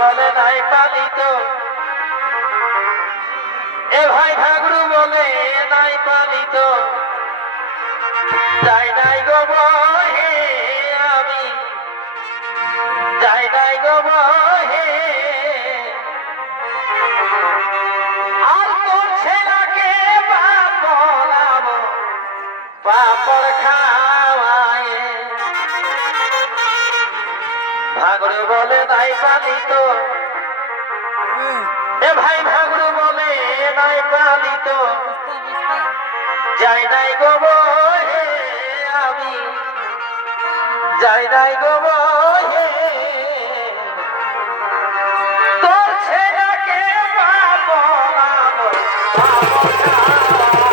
বলে নাই পালিত এ ভাই ঠাকুর বলে নাই পালিত যাই নাই গো হে আমি যাই নাই গো হে আর তোর ছেলেকে বাপলাম পাপড় খাওয়ায় ভাগর বলে নাই পালিত এ ভাই ভাগর বলে নাই পালিত যাই নাই গো হে আমি যাই নাই গো হে তোর ছেলেকে বাপলাম পাপড় খাওয়ায়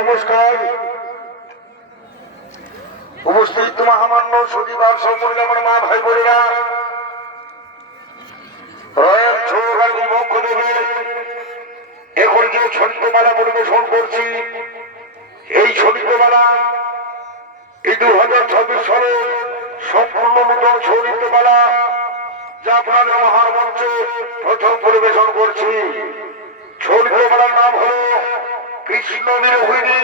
নমস্কার। উপস্থিত মহামান্য সচিবার সম্পর্কে আমার মা ভাই বোনেরা, রয়্যাল ছৌগান পক্ষ থেকে এখন যে ছন্দমালা পরিবেশন করছি, এই ছন্দমালা এই 2026 সালে সম্পূর্ণ নতুন ছন্দমালা যা আপনাদের মহামঞ্চে প্রথম পরিবেশন করছি। ছন্দমালার নাম হল কৃষ্ণ বিরোহিণী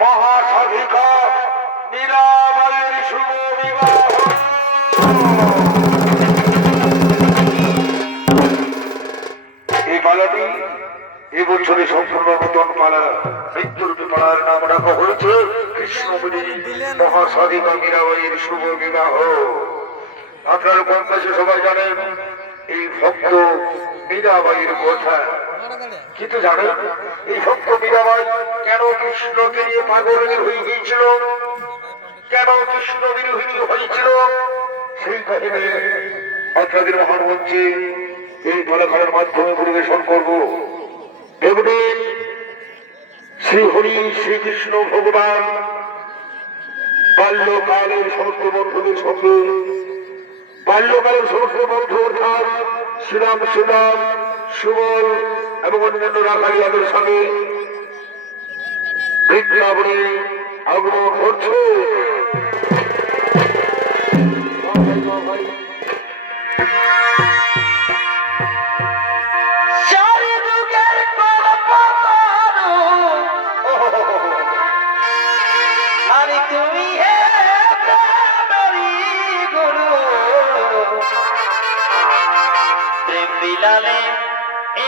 মহাসাধিকা মীরাবাইয়ের শুভ বিবাহ। এই পালাটি এবছরে সম্পূর্ণ নতুন পালা, মৃত্যুরূপী পালার নাম রাখা হয়েছে কৃষ্ণবিনী মহাসাধিকা মীরাবাইয়ের শুভ বিবাহ। আপনারা কম বেশি সবাই জানেন এই ভক্ত মীরাবাইয়ের কথা, কিন্তু জানেন এই ভক্ত মীরাবাই কেন কৃষ্ণকে নিয়ে পাগল হয়ে গিয়েছিল, কেন কৃষ্ণ বিরোহিণী হয়েছিল, সেই কাহিনী আপনাদের মহামঞ্চে এই কলাকারের মাধ্যমে পরিবেশন করব। একদিন শ্রী হরি শ্রীকৃষ্ণ ভগবান বাল্যকালের সমস্ত বন্ধুদের সঙ্গে, বাল্যকালের সমস্ত বন্ধু অর্থাৎ শ্রীরাম সুদাম সুবল এবং অন্যান্য রাখালিয়াদের সঙ্গে বৃন্দাবনে আগমন করছে। চারিদিকের কল্পতরু আমি তুমি হে প্রেমেরই গুরু প্রেম বিলালে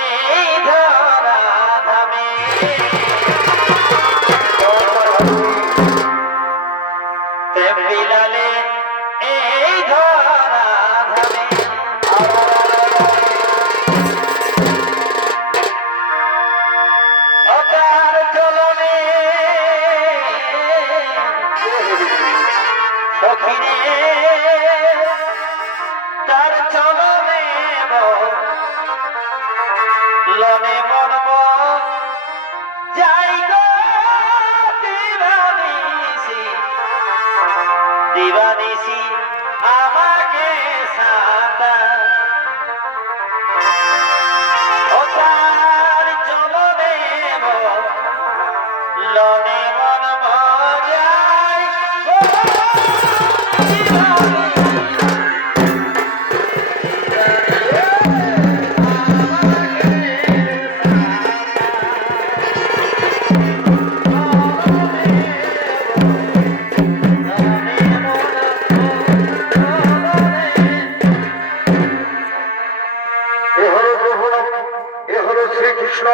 এই ধরা ধামে প্রেম বিলালে এই ধরা ধামে অকার চলনে সখিরে তার চলনে লনে মনব যাই গো দিবানিসি দিবানিসি আমাকে সাতা ও তার চলনে লনে মনব যাই গো এ হলো প্রভু, এ হলো শ্রীকৃষ্ণ।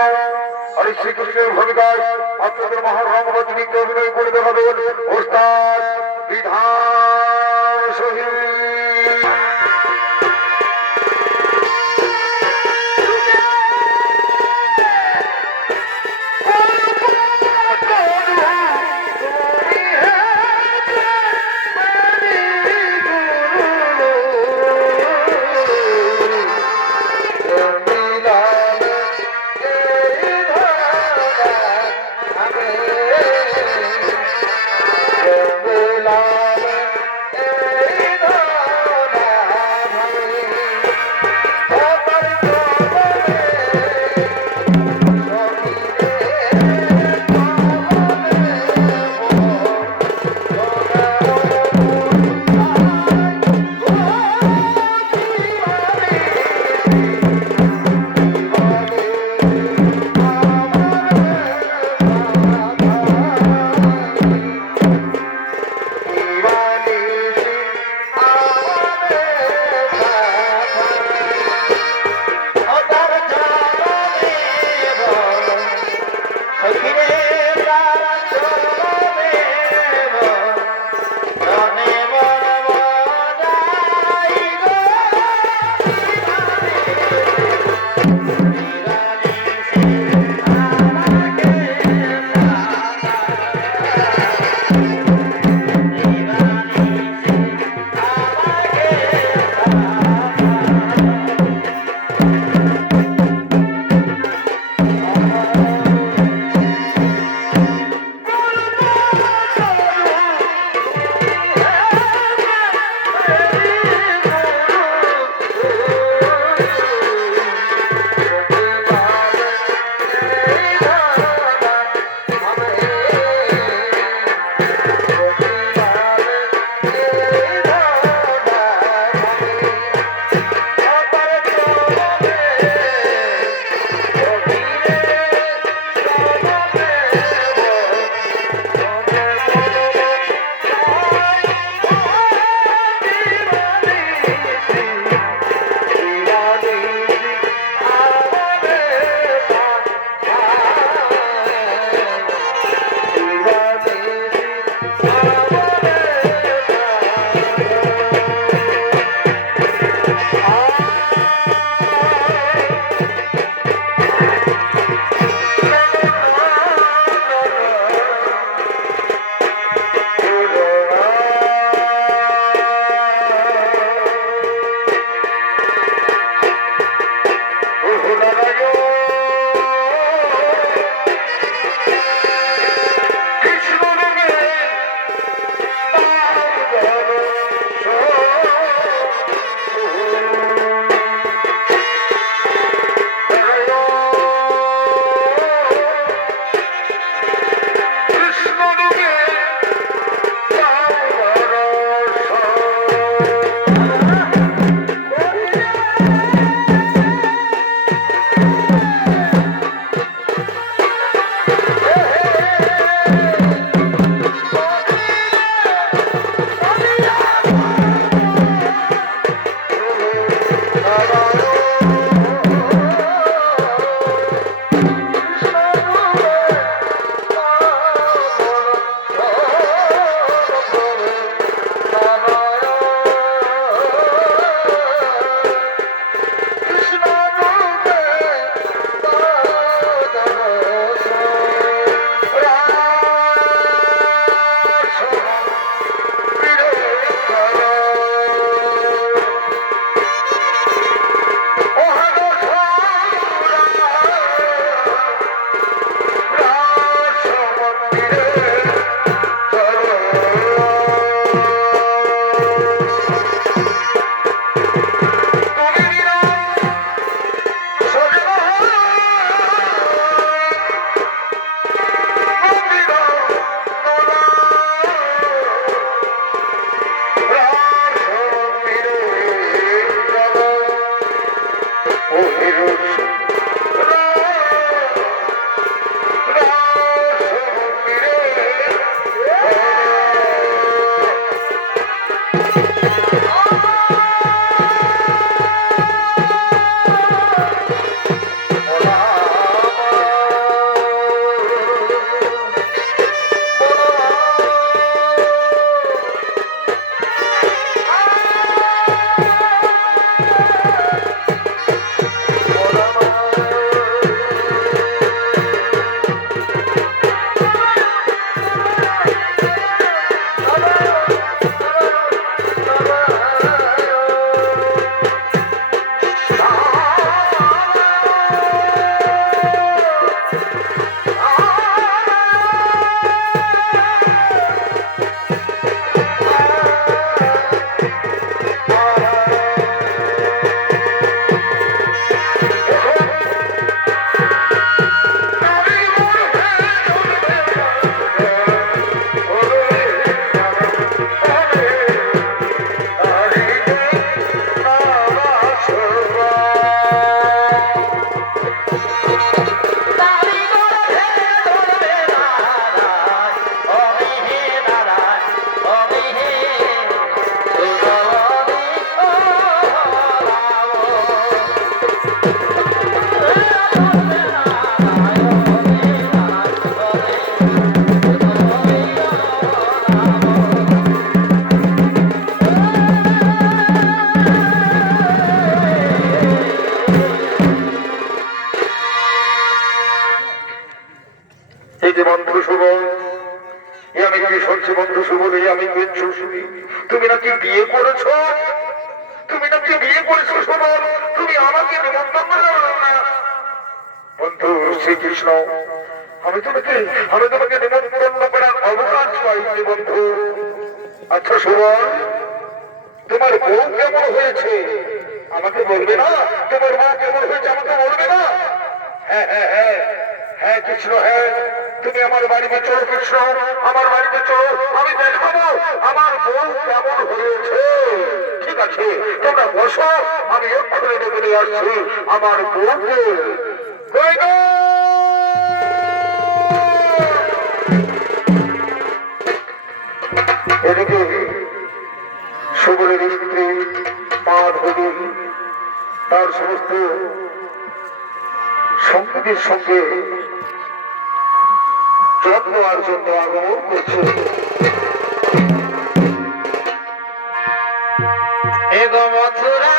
আর এই শ্রীকৃষ্ণের ভূমিকায় আপনাদের মহারঙ্গবচনীকে অভিনয় করে দেখাবেন ওস্তাদ বিধান সহিত। বসে বলে আমি পেয়েছ শুনি তুমি নাকি বিয়ে করেছো, তুমি নাকি বিয়ে করেছো সুবল, তুমি আমাকে নিমন্ত্রণ করলে না। বন্ধু শ্রীকৃষ্ণ, আমি তোমাকে নিমন্ত্রণ করার অবকাশ পাইনি বন্ধু। আচ্ছা সুবল, তোমার বউ কেমন হয়েছে আমাকে বলবে না? তোমার বউ কেমন হয়েছে আমাকে বলবে না? হ্যাঁ হ্যাঁ হ্যাঁ হ্যাঁ কৃষ্ণ, হ্যাঁ তুমি আমার বাড়িতে চলো কৃষ্ণ, আমার বাড়িতে চলো, আমি দেখাবো আমার বউ কেমন হয়েছে। ঠিক আছে তোমরা বসো, আমি এক্ষুনি ডেকে নিয়ে আসছি আমার বউকে। কই গো? এদিকে সুবলের স্ত্রী মাধবী তার সমস্ত সঙ্গীদের সঙ্গে জল দেওয়ার জন্য আগমন করছে। এগো মথুরা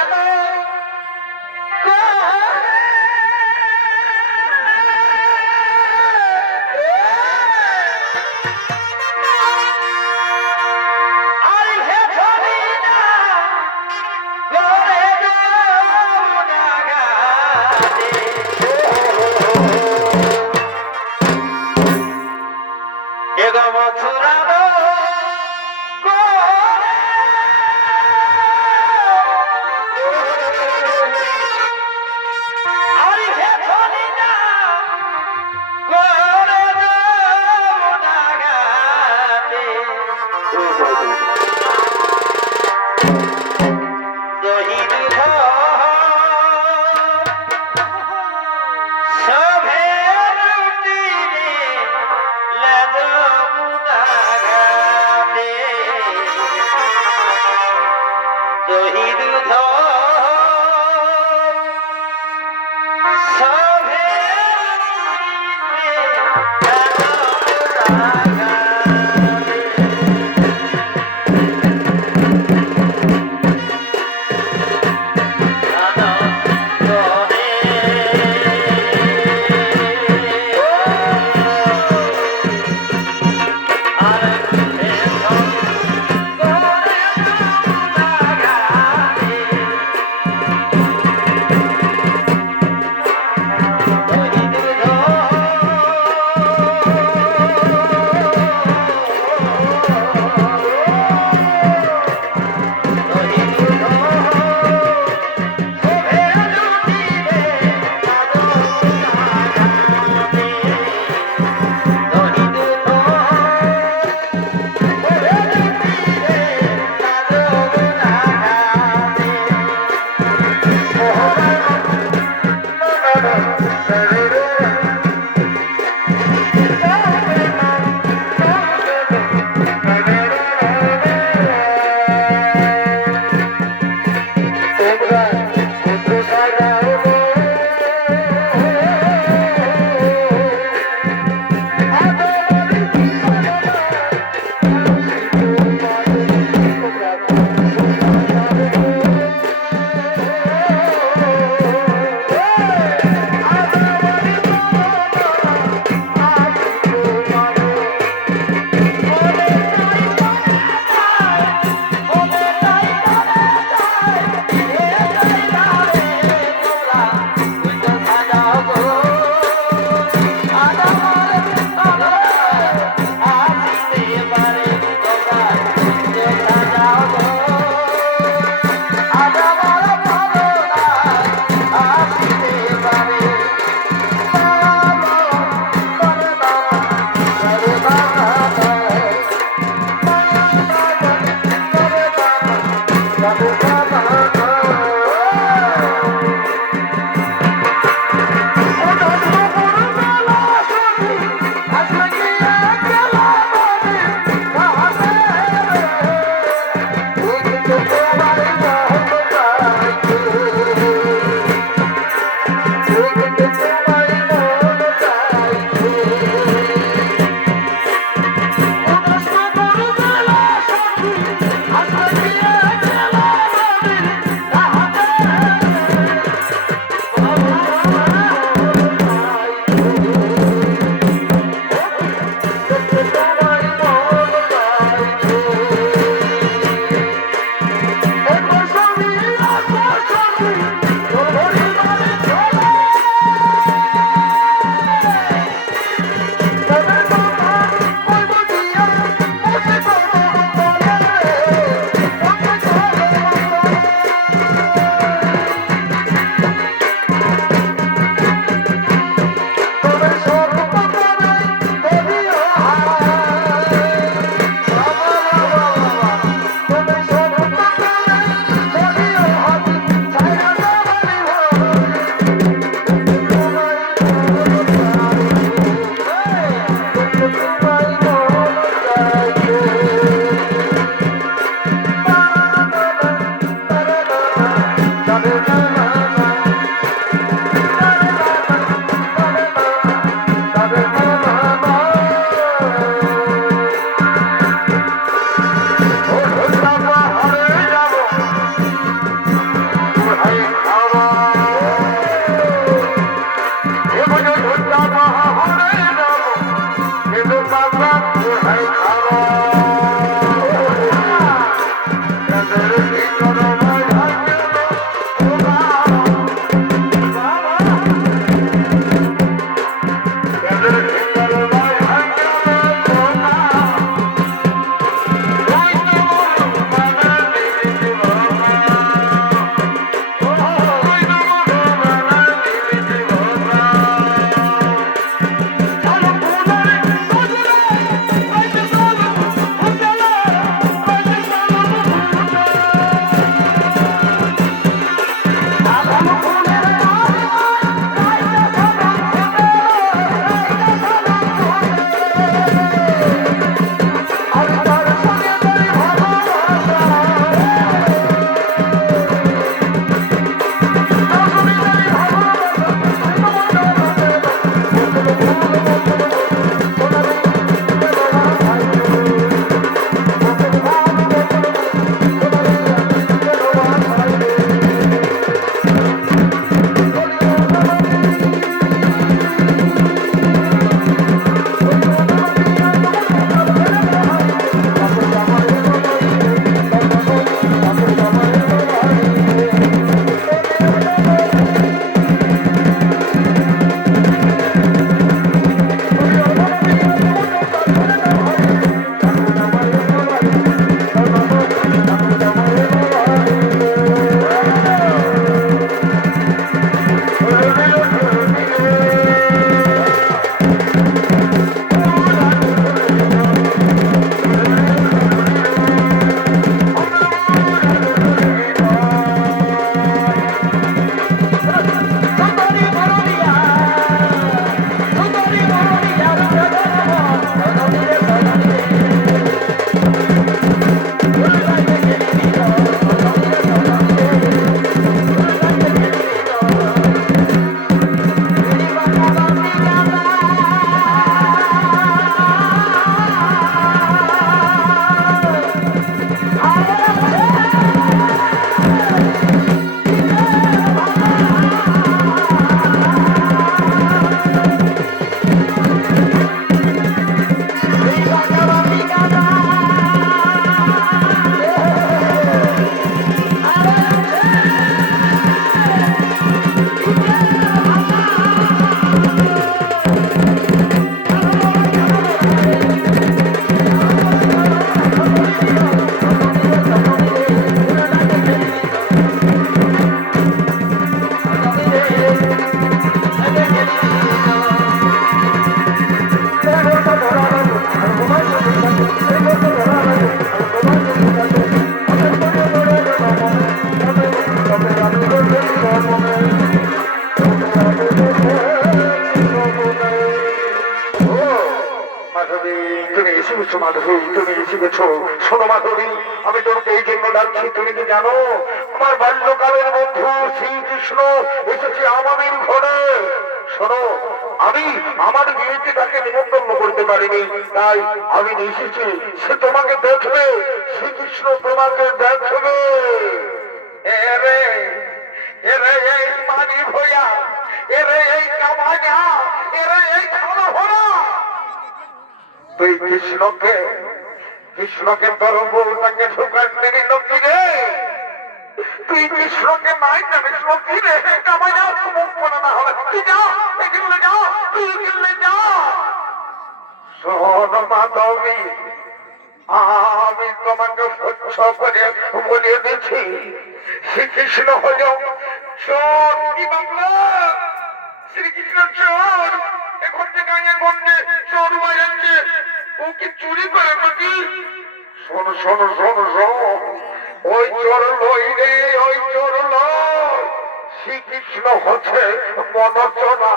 মাধবী, আমি তোমাকে এই জন্য ডাকছি, তুমি কি জানো আমার বাল্যকালের বন্ধু শ্রীকৃষ্ণ এসেছে আমাদের ঘরে। শোনো, আমি আমার বিয়েতে তাকে নিমন্ত্রণ করতে পারিনি, তাই আমি এসেছি, সে তোমাকে দেখবে, শ্রীকৃষ্ণ তোমাকে দেখবে। এরে এরে এই মানি ভইয়া, এরে এই কামাইয়া, এরে এই খালো ভরা, তুই কৃষ্ণকে তোর বউটাকে ঢোকান দিবি লক্ষ্মী রে। তুই কৃষ্ণকে নাই জানিস লক্ষ্মী রে, কামাইয়া মুখ মনে না হলে তুই যা, এখানে যা, তুই এখানে যা। শোন মাধবী, আমি তোমাকে স্বচ্ছ করে বলে দিচ্ছি, শ্রীকৃষ্ণ হল চোর। কি বাংলা, শ্রীকৃষ্ণ চোর? এখন যে গাঁয়ে গঞ্জে চোর বাজাচ্ছে, ও কি চুরি করে নাকি? শোন শোন শোন শোন, ওই চোর লই রে, ওই চোর লই। শ্রীকৃষ্ণ হচ্ছে মনচনা,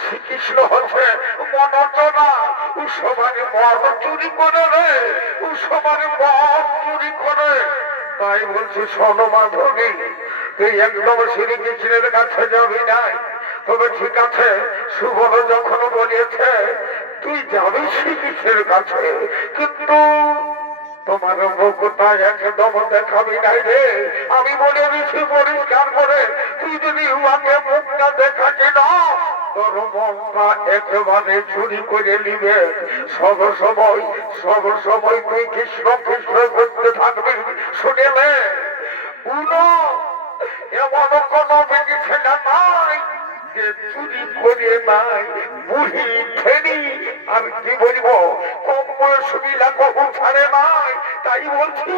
শ্রীকৃষ্ণ হচ্ছে মনচনা। ও সবারে মন চুরি করে রে, ও সবারে মন চুরি করে। তাই বলছি শোন মাধবী, তুই একদম শ্রীকৃষ্ণের কাছে যাবি নাই। তবে ঠিক আছে, সুবল যখন বলেছে তুই যাবি শ্রীকৃষ্ণের কাছে, কিন্তু তোমার মুখটা একদম দেখাবি নাই রে। আমি বলে দিচ্ছি পরিষ্কার করে, তুই যদি উহাকে মুখটা দেখাচ্ছি না, তোর মনটা একেবারে চুরি করে নিবে। সব সময় তুই কৃষ্ণ কৃষ্ণ করতে থাকবি। শুনেলে উনো এমন কোন বেটি ছেলে নাই যে চুরি করে নাই। বুড়ি ঠেনি আর কি বলবো, কম বয়স মিলা কখন ছাড়ে নাই। তাই বলছি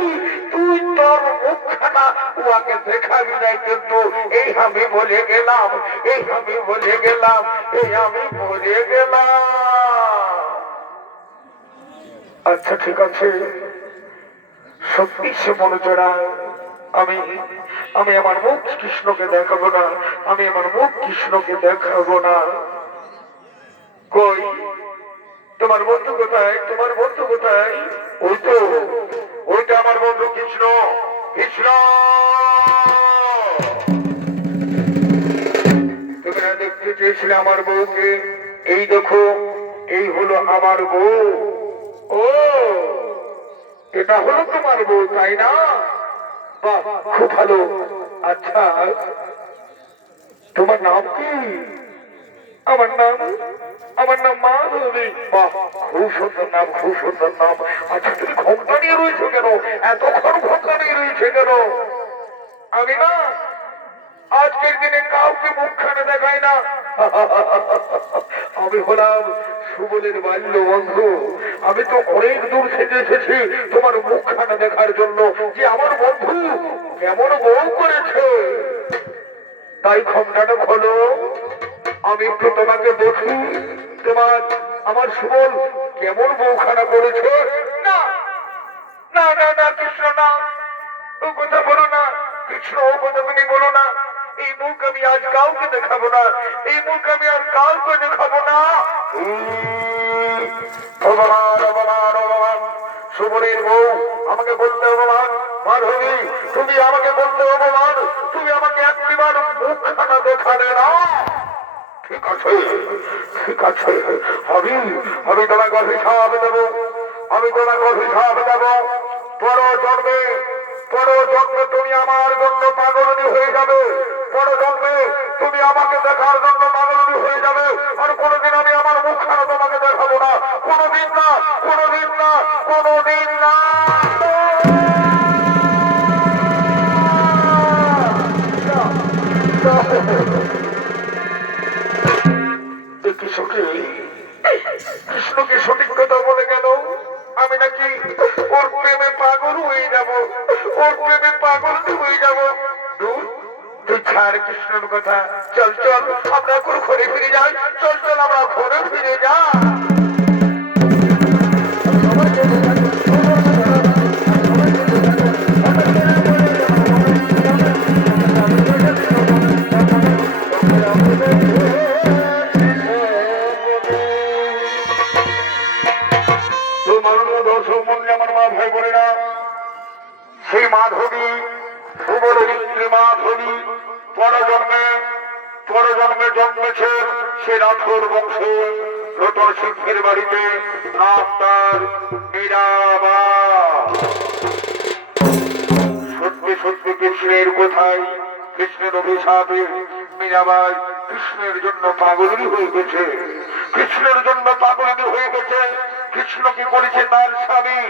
তুই তোর মুখখানা উহাকে দেখাবি নাই, কিন্তু এই আমি বলে গেলাম, এই আমি বলে গেলাম, এই আমি বলে গেলাম। আচ্ছা ঠিক আছে, সত্যি সে মনে চড়ায়। আমি আমার মুখ কৃষ্ণকে দেখাবো না, আমি আমার মুখ কৃষ্ণকে দেখাবো না। কই তোমার বন্ধু কোথায়, তোমার বন্ধু কোথায়? ওই তো, ওইটা আমার বন্ধু কৃষ্ণ। কৃষ্ণ, তুমি না দেখতে চেয়েছিলে আমার বউকে? এই দেখো, এই হলো আমার বউ। ও, এটা হলো তোমার বউ, তাই না? বাহ, খুব ভালো। আচ্ছা, তোমার নাম কি? আমার নাম মাধবী। বাহ, খুব সুন্দর নাম, খুব সুন্দর নাম। আচ্ছা, তুমি ঘোমটা নিয়ে রয়েছো কেন? এতক্ষণ ঘোমটা নিয়ে রয়েছে কেন? আমি না আজকের দিনে কাউকে মুখখানে দেখাই না। আমি হলাম সুবলের বাল্য বন্ধু। আমি তো অনেক দূর থেকে এসেছি তোমার মুখখানা দেখার জন্য, যে আমার বন্ধু কেমন বউ করেছে। তাই ঘোমটাটা খোলো, আমি একটু তোমাকে দেখি আমার সুবল কেমন বউখানা করেছে। না না না না, কৃষ্ণ না, ও কথা বলো না কৃষ্ণ, ও কথা তুমি বলো না। এই মুখ আমি আজ কাউকে দেখাবো না, এই মুখ আমি আর কাউকে দেখাবো না। ভগবান ভগবান ভগবান, সুবলের বউ আমাকে বলতে অপমান। মাধবী, তুমি আমাকে বলতে অপমান, তুমি আমাকে একটিবার মুখখানা দেখালে না। ঠিক আছে, ঠিক আছে, আমি তোমাকে অভিশাপ দেবো, আমি তোমাকে অভিশাপ দেবো। পর জন্মে তুমি আমার জন্য পাগলনি হয়ে যাবে। পর জন্মে তুমি আমাকে দেখার জন্য পাগলনি হয়ে যাবে। আর কোনোদিন আমি আমার মুখখানা তোমাকে দেখাবো না, কোনোদিন না, কোনোদিন না, কোনোদিন না। কৃষ্ণকে সঠিক কথা বলে গেল, আমি নাকি ওর প্রেমে পাগল হয়ে যাব, ওর প্রেমে পাগল হয়ে যাব। তুই ছাড় কৃষ্ণর কথা, চল চল আমরা এখন ঘরে ফিরে যাই, চল চল আমরা ঘরে ফিরে যাই। আমার মা ভাই বোনেরা, সেই মাধবী ভুবনেত্রী মাধবী পরজন্মে জন্মেছে সে রাঠোর বংশে রতন সিংহের বাড়িতে। নাম তার মীরাবাই। সত্যি সত্যি কৃষ্ণের কোথায়, কৃষ্ণের অভিশাপে মীরাবাই কৃষ্ণের জন্য পাগলই হয়ে গেছে। কৃষ্ণের জন্য পাগলই হয়ে গেছে। কৃষ্ণ কি করেছে তার স্বামী,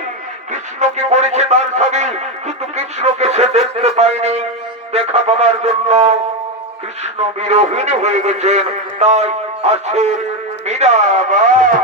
কৃষ্ণ কি করেছে তার স্বামী, কিন্তু কৃষ্ণকে সে দেখতে পায়নি। দেখা পাবার জন্য কৃষ্ণ বিরোহিনী হয়ে গেছেন। তাই আছে মীরাবাই।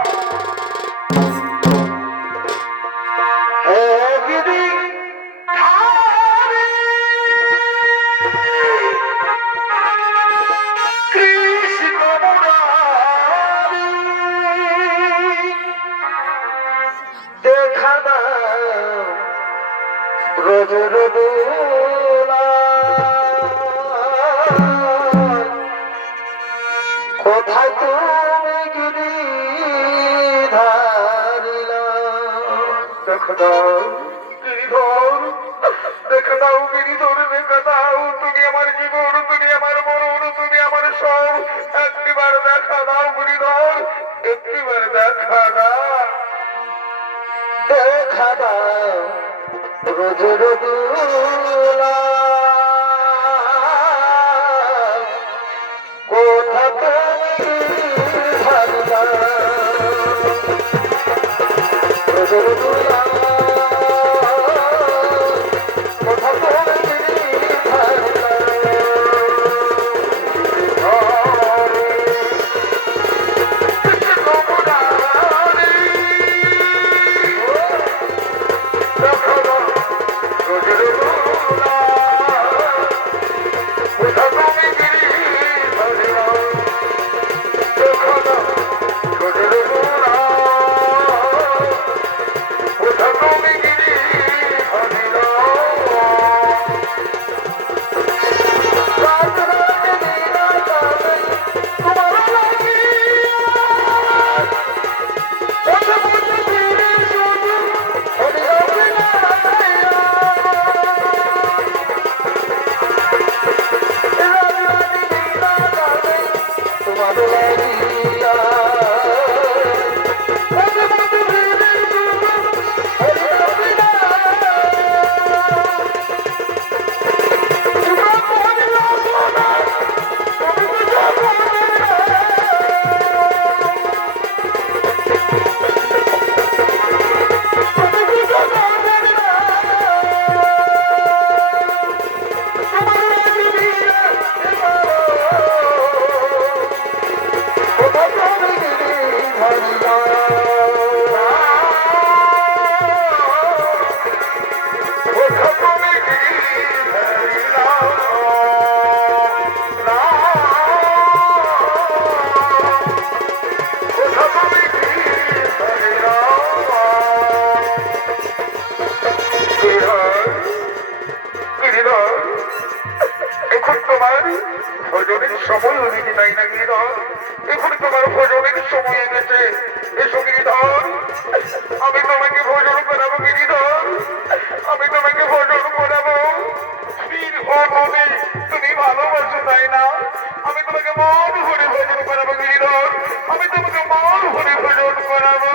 কোথায় তুমি গিরি ধারিলা? দেখা দাও গিরিধর, দেখা দাও গিরিধর, দেখা দাও। তুমি আমার জীবন, তুমি আমার মরণ, তুমি আমার সব। একটিবার দেখা দাও গিরিধর, একটিবার দেখা দাও। দেখা দাও রোজ রোদুলা, কোথা তুমি ধারিলা? রোজ রোদুলা, কোথা তুমি ধারিলা? এখন তোমার ভোজনের সময় হয়েছে, তাই না গিরিধর? এখন তোমার ভোজনের সময় এনেছে। এসো গিরিধর, আমি তোমাকে ভোজন করাবো গিরিধর, আমি তোমাকে ভোজন করাবো। বীর ও নদী তুমি ভালোবাসো, তাই না? আমি তোমাকে মন ভরে ভোজন করাবো গিরিধর, আমি তোমাকে মন ভরে ভোজন করাবো।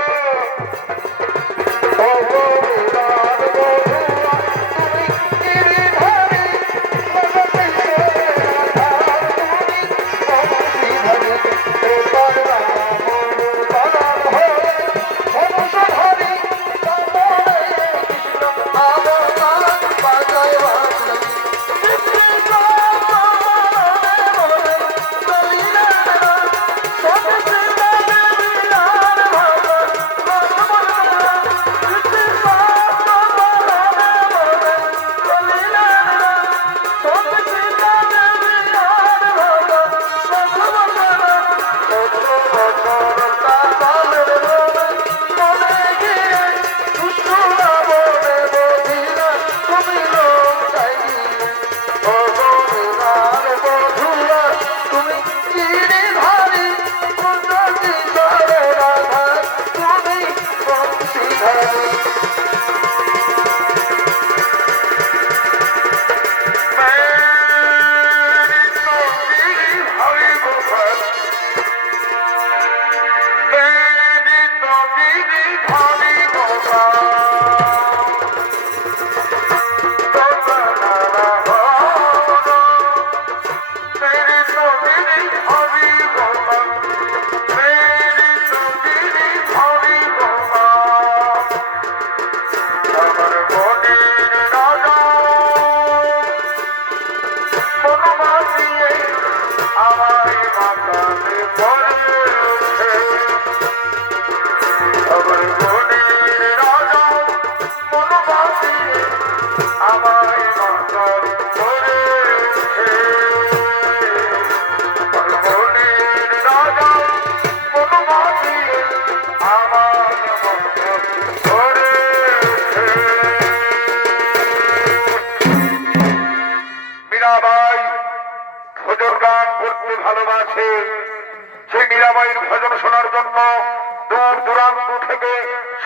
ধরে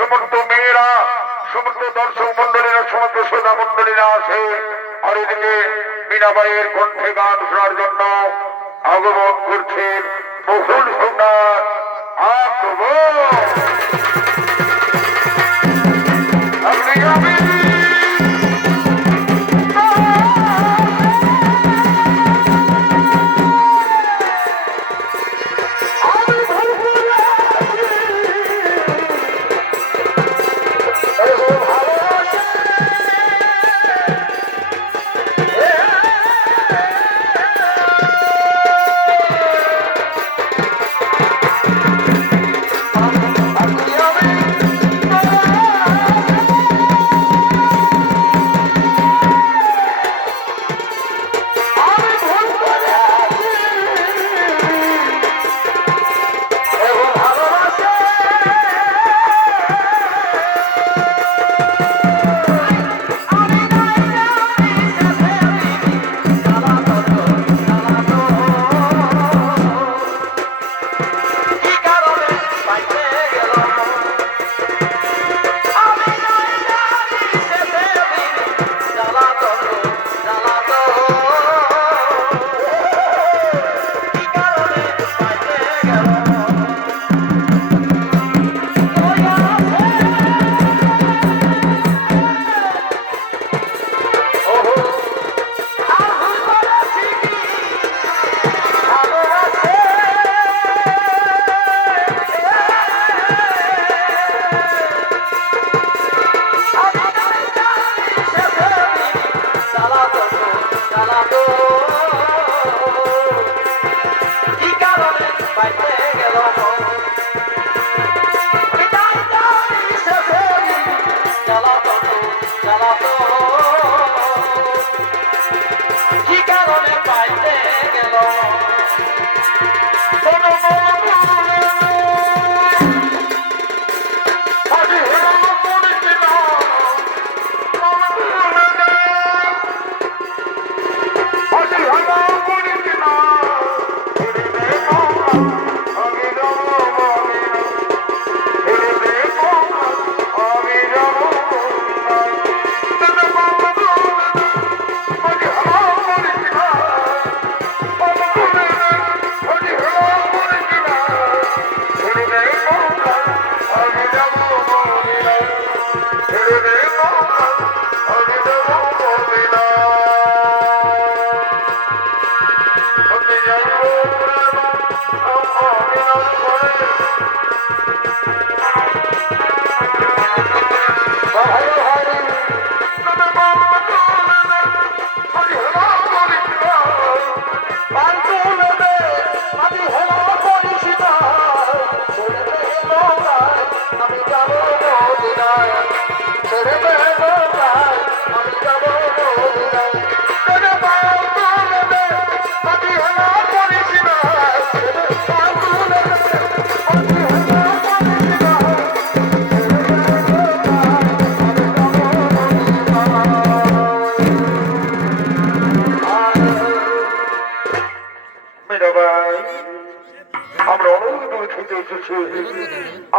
সমস্ত মেয়েরা, সমস্ত দর্শক মন্ডলীরা, সমস্ত শ্রোতা মন্ডলীরা আছে। আর এদিকে মীরাবাইয়ের কণ্ঠে গান শোনার জন্য আগমন করছেন বহুল সম্রাট আকবর। আপনি যাবেন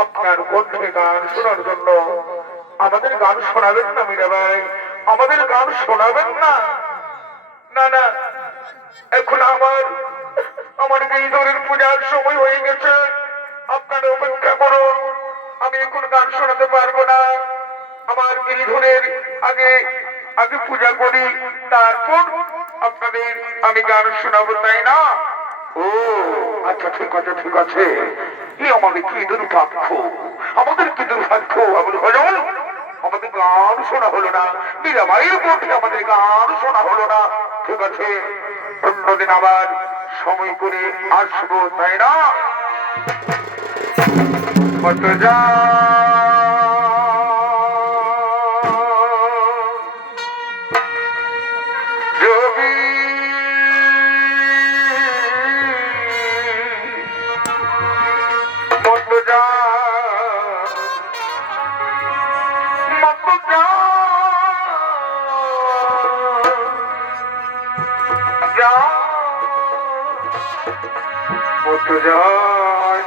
আপনার কণ্ঠে গান শোনার জন্য। আমাদের গান শোনাবেন না মীরাবাই? আমাদের গান শোনাবেন না? না না, এখন আমার গিরিধরের পূজার সময় হয়ে গেছে। আপনার অপেক্ষা করুন, আমি এখন গান শোনাতে পারবো না। আমার গিরিধরের আগে আগে পূজা করি, তারপর আপনাদের আমি গান শোনাবো, তাই না? ও আচ্ছা, ঠিক আছে ঠিক আছে। আমাদের কি দুর্ভাগ্য, আমাদের কি দুর্ভাগ্য। আমাদের ভজন, আমাদের গান শোনা হলো না। মীরাবাইয়ের পক্ষে আমাদের গান শোনা হলো না। ঠিক আছে, অন্যদিন আবার সময় করে আসবো, তাই না? যা মত যায়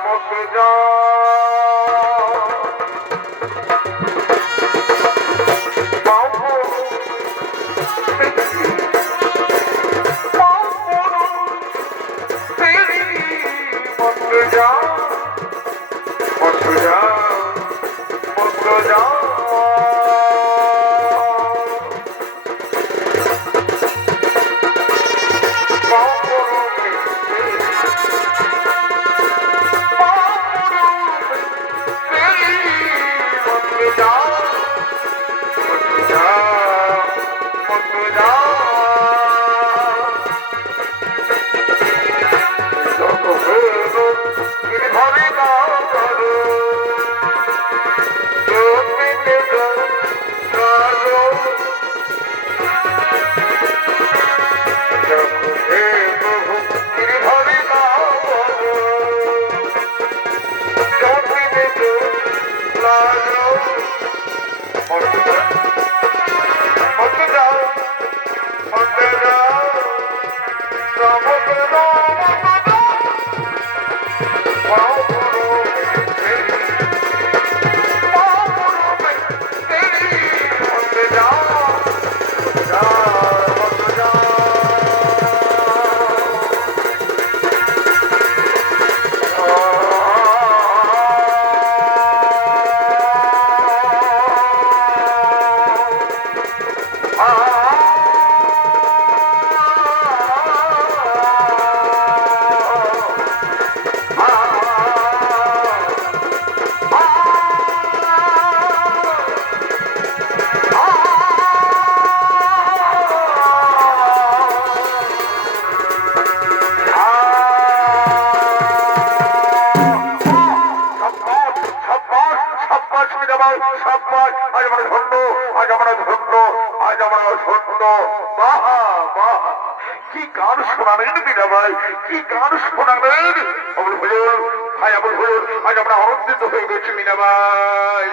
কি গান শোনালেন বিনা ভাই, কি গান শোনালেন অমল হুজুর ভাই, অমল হুজুর আজ আমরা আনন্দিত হয়ে গেছি মিনা ভাই।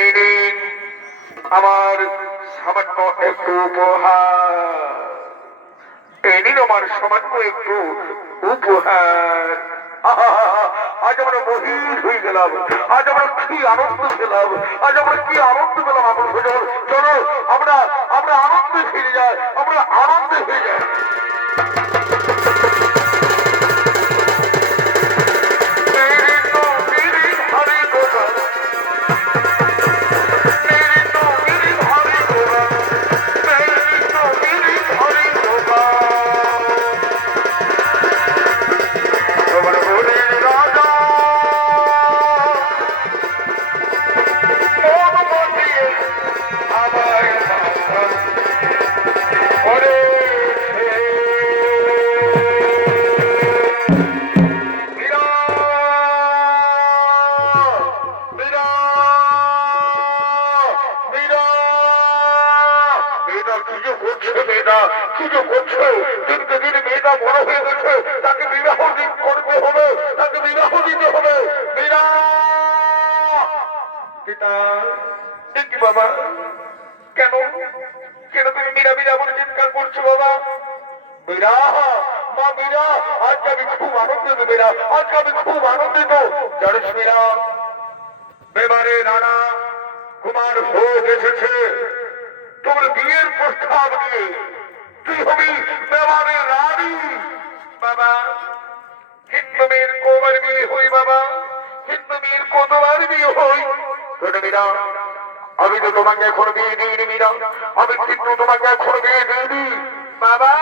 এই নিন আমার সামান্য একটু উপহার, এই নিন আমার সামান্য একটু উপহার। আজ আমরা মহিষ হয়ে গেলাম, আজ আমরা কি আনন্দ পেলাম, আজ আমরা কি আনন্দ পেলাম অমল হুজুর। চলো আমরা আমরা আনন্দে ফিরে যাই, আমরা আনন্দে হয়ে যাই। বাবা কেন কেন তুমি মীরা মীরা বলে চিৎকার করছো বাবা? মীরা, মা মীরা, আজ আমি খুব আনন্দিত মীরা, আজ আমি খুব আনন্দিত। জানিস মীরা, এবারে রানা কুমার ভোগ এসেছে তোর বিয়ের প্রস্তাব নিয়ে, তুই হবি মেবারের রানী। বাবা হিন্দু মেয়ের কোবার বিয়ে হই, বাবা হিন্দু মেয়ের কতবার বিয়ে হই। মীরা আমি তো তোমাকে এখন বিয়ে দিইনি মীরা, আমি কিন্তু তোমাকে এখন বিয়ে দিইনি। বাবা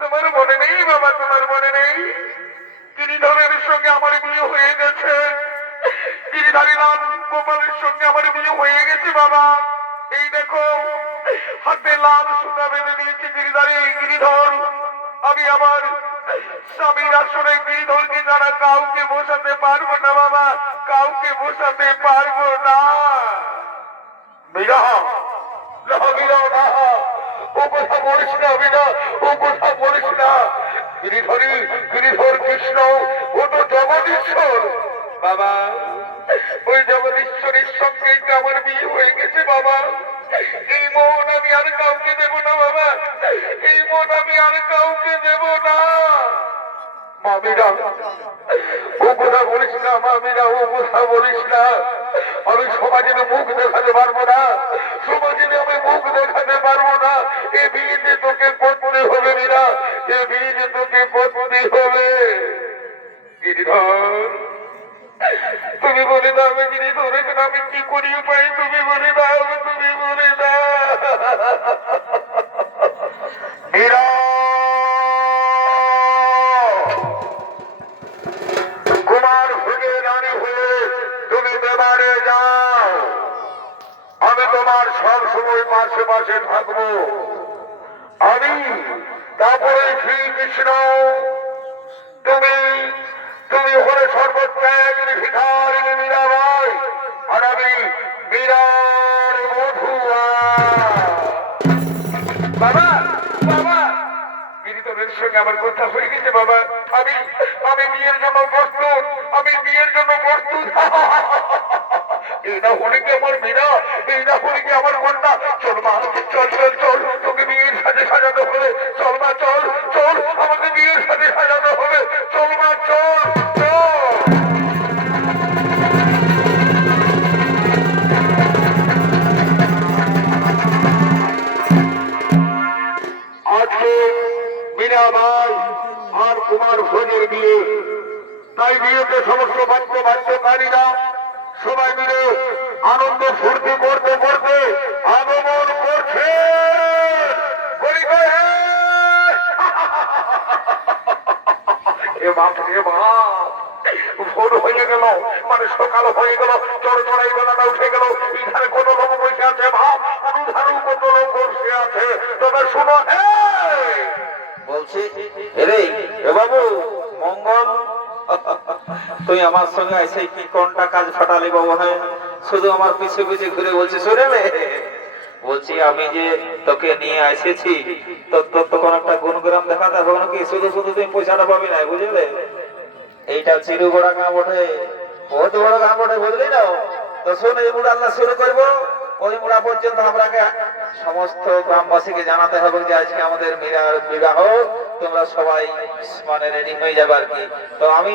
তোমার মনে নেই, বাবা তোমার মনে নেই গিরিধরের সঙ্গে আমার বিয়ে হয়ে গেছে, গিরিধারী লাল গোপালের সঙ্গে আমার বিয়ে হয়ে গেছে। বাবা এই দেখো হাতে লাল সুতা বেঁধে দিয়েছে গিরিধারী গিরিধর। আমি আমার স্বামীর আসলে গিরিধরকে যারা কাউকে বসাতে পারবো না বাবা, কাউকে বসাতে পারবো না। মীরা না মীরা না, ও কথা বলিস না মীরা, ও কথা বলিস না। গিরিধরী গিরিধর কৃষ্ণ ও তো জগদীশ্বর। বাবা ওই জগদীশ্বরের সঙ্গে আমার বিয়ে হয়ে গেছে বাবা। এই মন আমি আর কাউকে দেব না বাবা, এই মন আমি আর কাউকে দেব না। মামিরা ও কথা বলিস না, মামিরা ও কথা বলিস না। আমি সমাজের মুখ দেখাতে পারবো না, সমাজের আমি মুখ দেখাতে পারবো না। এ বিয়েতে তোকে করতে হবে মীরা, এ বিয়েতে তোকে করতে হবে। গিরিধর তুমি বলে দাও গিরিধরকে আমি কি করি পাই, তুমি বলে দাও, তুমি বলে দাও। মীরা কুমার ভোগে রানী হয়ে তুমি মেবারে যাও, আমি তোমার সব সময় পাশে পাশে থাকবো। আমি তারপরে শ্রীকৃষ্ণ, তুমি তুমি হলে সর্বত্যাগের ভিখারিণী মীরাবাই, আর আমি মীরার মধুয়া। বাবা বাবা গিরিধরের সঙ্গে আমার কথা হয়ে গেছে বাবা, আমি আমি বিয়ের জন্য প্রস্তুত, আমি বিয়ের জন্য প্রস্তুত। এই না হলে কি আমার মীরা, এই না হলে কি আমার কন্যা। চল মা চল চল চল, তোকে বিয়ের সাথে সাজানো হবে। চল মা চল চল, আমাকে বিয়ের সাথে সাজানো হবে। চল মা চল চল। আজকে মীরাবাই আর কুমার ভোজের বিয়ে, তাই বিয়েতে সমস্ত বাদ্যকারীরা সবাই মিলে আনন্দ ফুর্তি করতে করতে আগমন করছে। বাপ রে বাপ, ভোর হয়ে গেল, মানে সকাল হয়ে গেল, চড় চড়াই বেলাটা উঠে গেল। এখানে কত লোক বসে আছে ভাব, অনুধারণ কত লোক বসে আছে। তবে শোনো, বলছি রে এ বাবু মঙ্গল, তুই আমার সঙ্গে এসে কি কোনটা কাজ ফাটালি বাবু? হ্যাঁ, শুধু আমার পিছে পিছে ঘুরে বলছি শুনেলে, বলছি আমি যে তোকে নিয়ে এসেছি তোর তো কোন একটা গুণগ্রাম দেখাতে হবে নাকি? শুধু শুধু তুই পয়সাটা পাবি না, বুঝলে? এইটা চিরুগোড়া গাঁ বটে, বহুত বড় গাঁ বটে, বুঝলি না? তো শোন, এই মুড়া আল্লাহ শুরু করবো। ওই মুড়া পর্যন্ত আপনাকে সমস্ত গ্রামবাসীকে জানাতে হবে যে আজকে আমাদের মীরার বিবাহ, তোমরা সবাই মানে রেডি হয়ে যাবে আর কি। তো আমি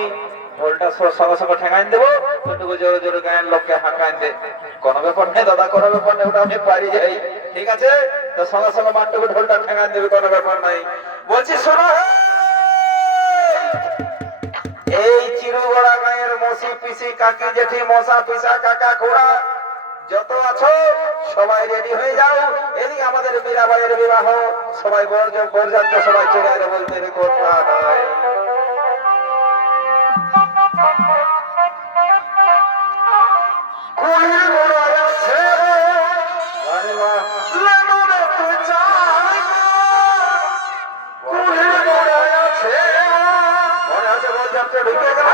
ঢোলটা সঙ্গে সঙ্গে ঠেঙাইন দেবো, ওটুকু জোরে জোরে গায়ের লোককে হাঁকাইন দে। কোনো ব্যাপার নেই দাদা, কোনো ব্যাপার নেই, ওটা আমি পারি যাই, ঠিক আছে? তো সঙ্গে সঙ্গে মাঠটুকু ঢোলটা ঠেঙাইন দেবে, কোনো ব্যাপার নাই। বলছি শোনো, এই চিরুগড়া গায়ের মসি পিসি কাকি জেঠি মশা পিসা কাকা খোড়া যত আছো সবাই রেডি হয়ে যাও, এদিকে আমাদের মীরাবাইয়ের বিবাহ। সবাই বরযাত্র সবাই চলে আসবে, বলতে রে কথা নয়। আরে বাহ, মনে আছে বরযাত্র ঢুকে গেল।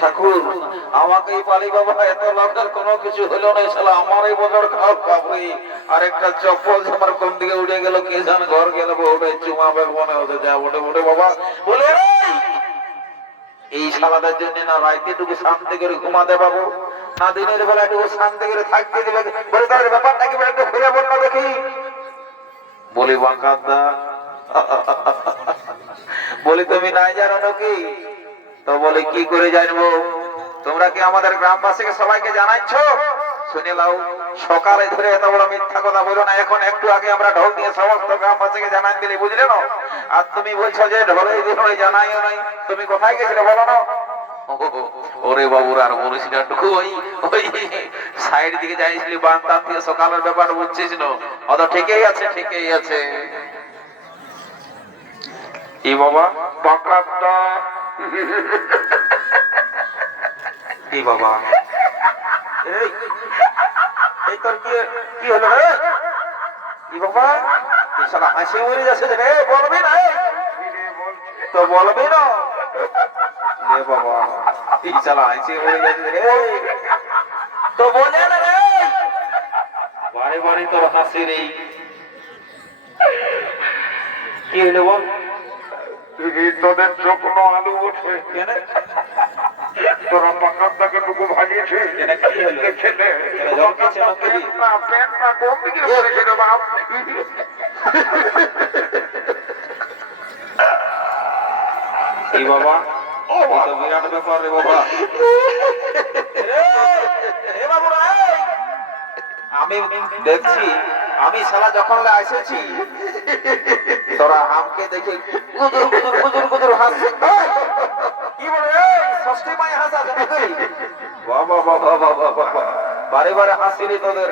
ঠাকুর আমাকে পালি বাবা, এত লোকের কোনো কিছু হলো না, শালা আমার এই বছর খাও কাপড়ি আর একটা চপ্পল আমার কোন দিকে উড়ে গেল কে জান, ঘর গেল ওটা চুমা ব্যাগ মনে হতে যা ওটে ওটে বাবা বলে এই শালাদের জন্য না রাইতে টুকু শান্তি করে ঘুমাতে পাবো, না দিনের বেলা একটু শান্তি করে থাকতে দেবে। বলে তাদের ব্যাপারটা কি একটু ফিরে বল না দেখি। বলি বাঁকাদা, বলি তুমি নাই জানো নাকি? তো বলে কি করে জানবো? তোমরা কি আমাদের গ্রামবাসীকে সবাইকে জানাচ্ছ? শুনে লাও, সকালে ধরে এত বড় মিথ্যা কথা বলো না। এখন একটু আগে আমরা ঢোল দিয়ে সমস্ত গ্রামবাসীকে জানাই দিলে, বুঝলে না? আর তুমি বলছো যে ঢোলে দিয়ে জানাইও নাই। তুমি কোথায় গেছিলে বলো না? ওরে বাবুর আর বলিস না, একটু ওই ওই সাইড দিকে যাইছিলি বান্তার থেকে সকালের ব্যাপার বুঝছিস না? অত ঠিকই আছে, ঠিকই আছে। এ বাবা, বাঁকাটা এ বাবা, এই এই তোর কি কি হলো রে? এ বাবা, এই শালা হাসি মরে যাচ্ছে রে, বলবি না? তো বলবি না? রে বাবা, এই শালা হাসি মরে যাচ্ছে রে, তো বলে না রে। বারে বারে তোর হাসি রে, কি হলো বল? তোদের চোখনো আলু ওঠে, কেন তোরা বাঁকাটাকে টুকু ভাজিয়েছে কেন কি হলো? খেলে কেন জল খেয়েছে নাকি? প্যান্টটা কোন দিকে পড়েছিল বাপ? এই বাবা, এই তো বিরাট ব্যাপার রে বাবা। এ বাবু রে, আমি দেখছি, আমি শালা যখন এসেছি তোরা আমাকে দেখে গুজুর গুজুর গুজুর গুজুর হাসছে। কি বলে ষষ্ঠী মাই হাসা নাকি? বাবা বাবা বাবা বাবা, বারে বারে হাসি রে তোদের।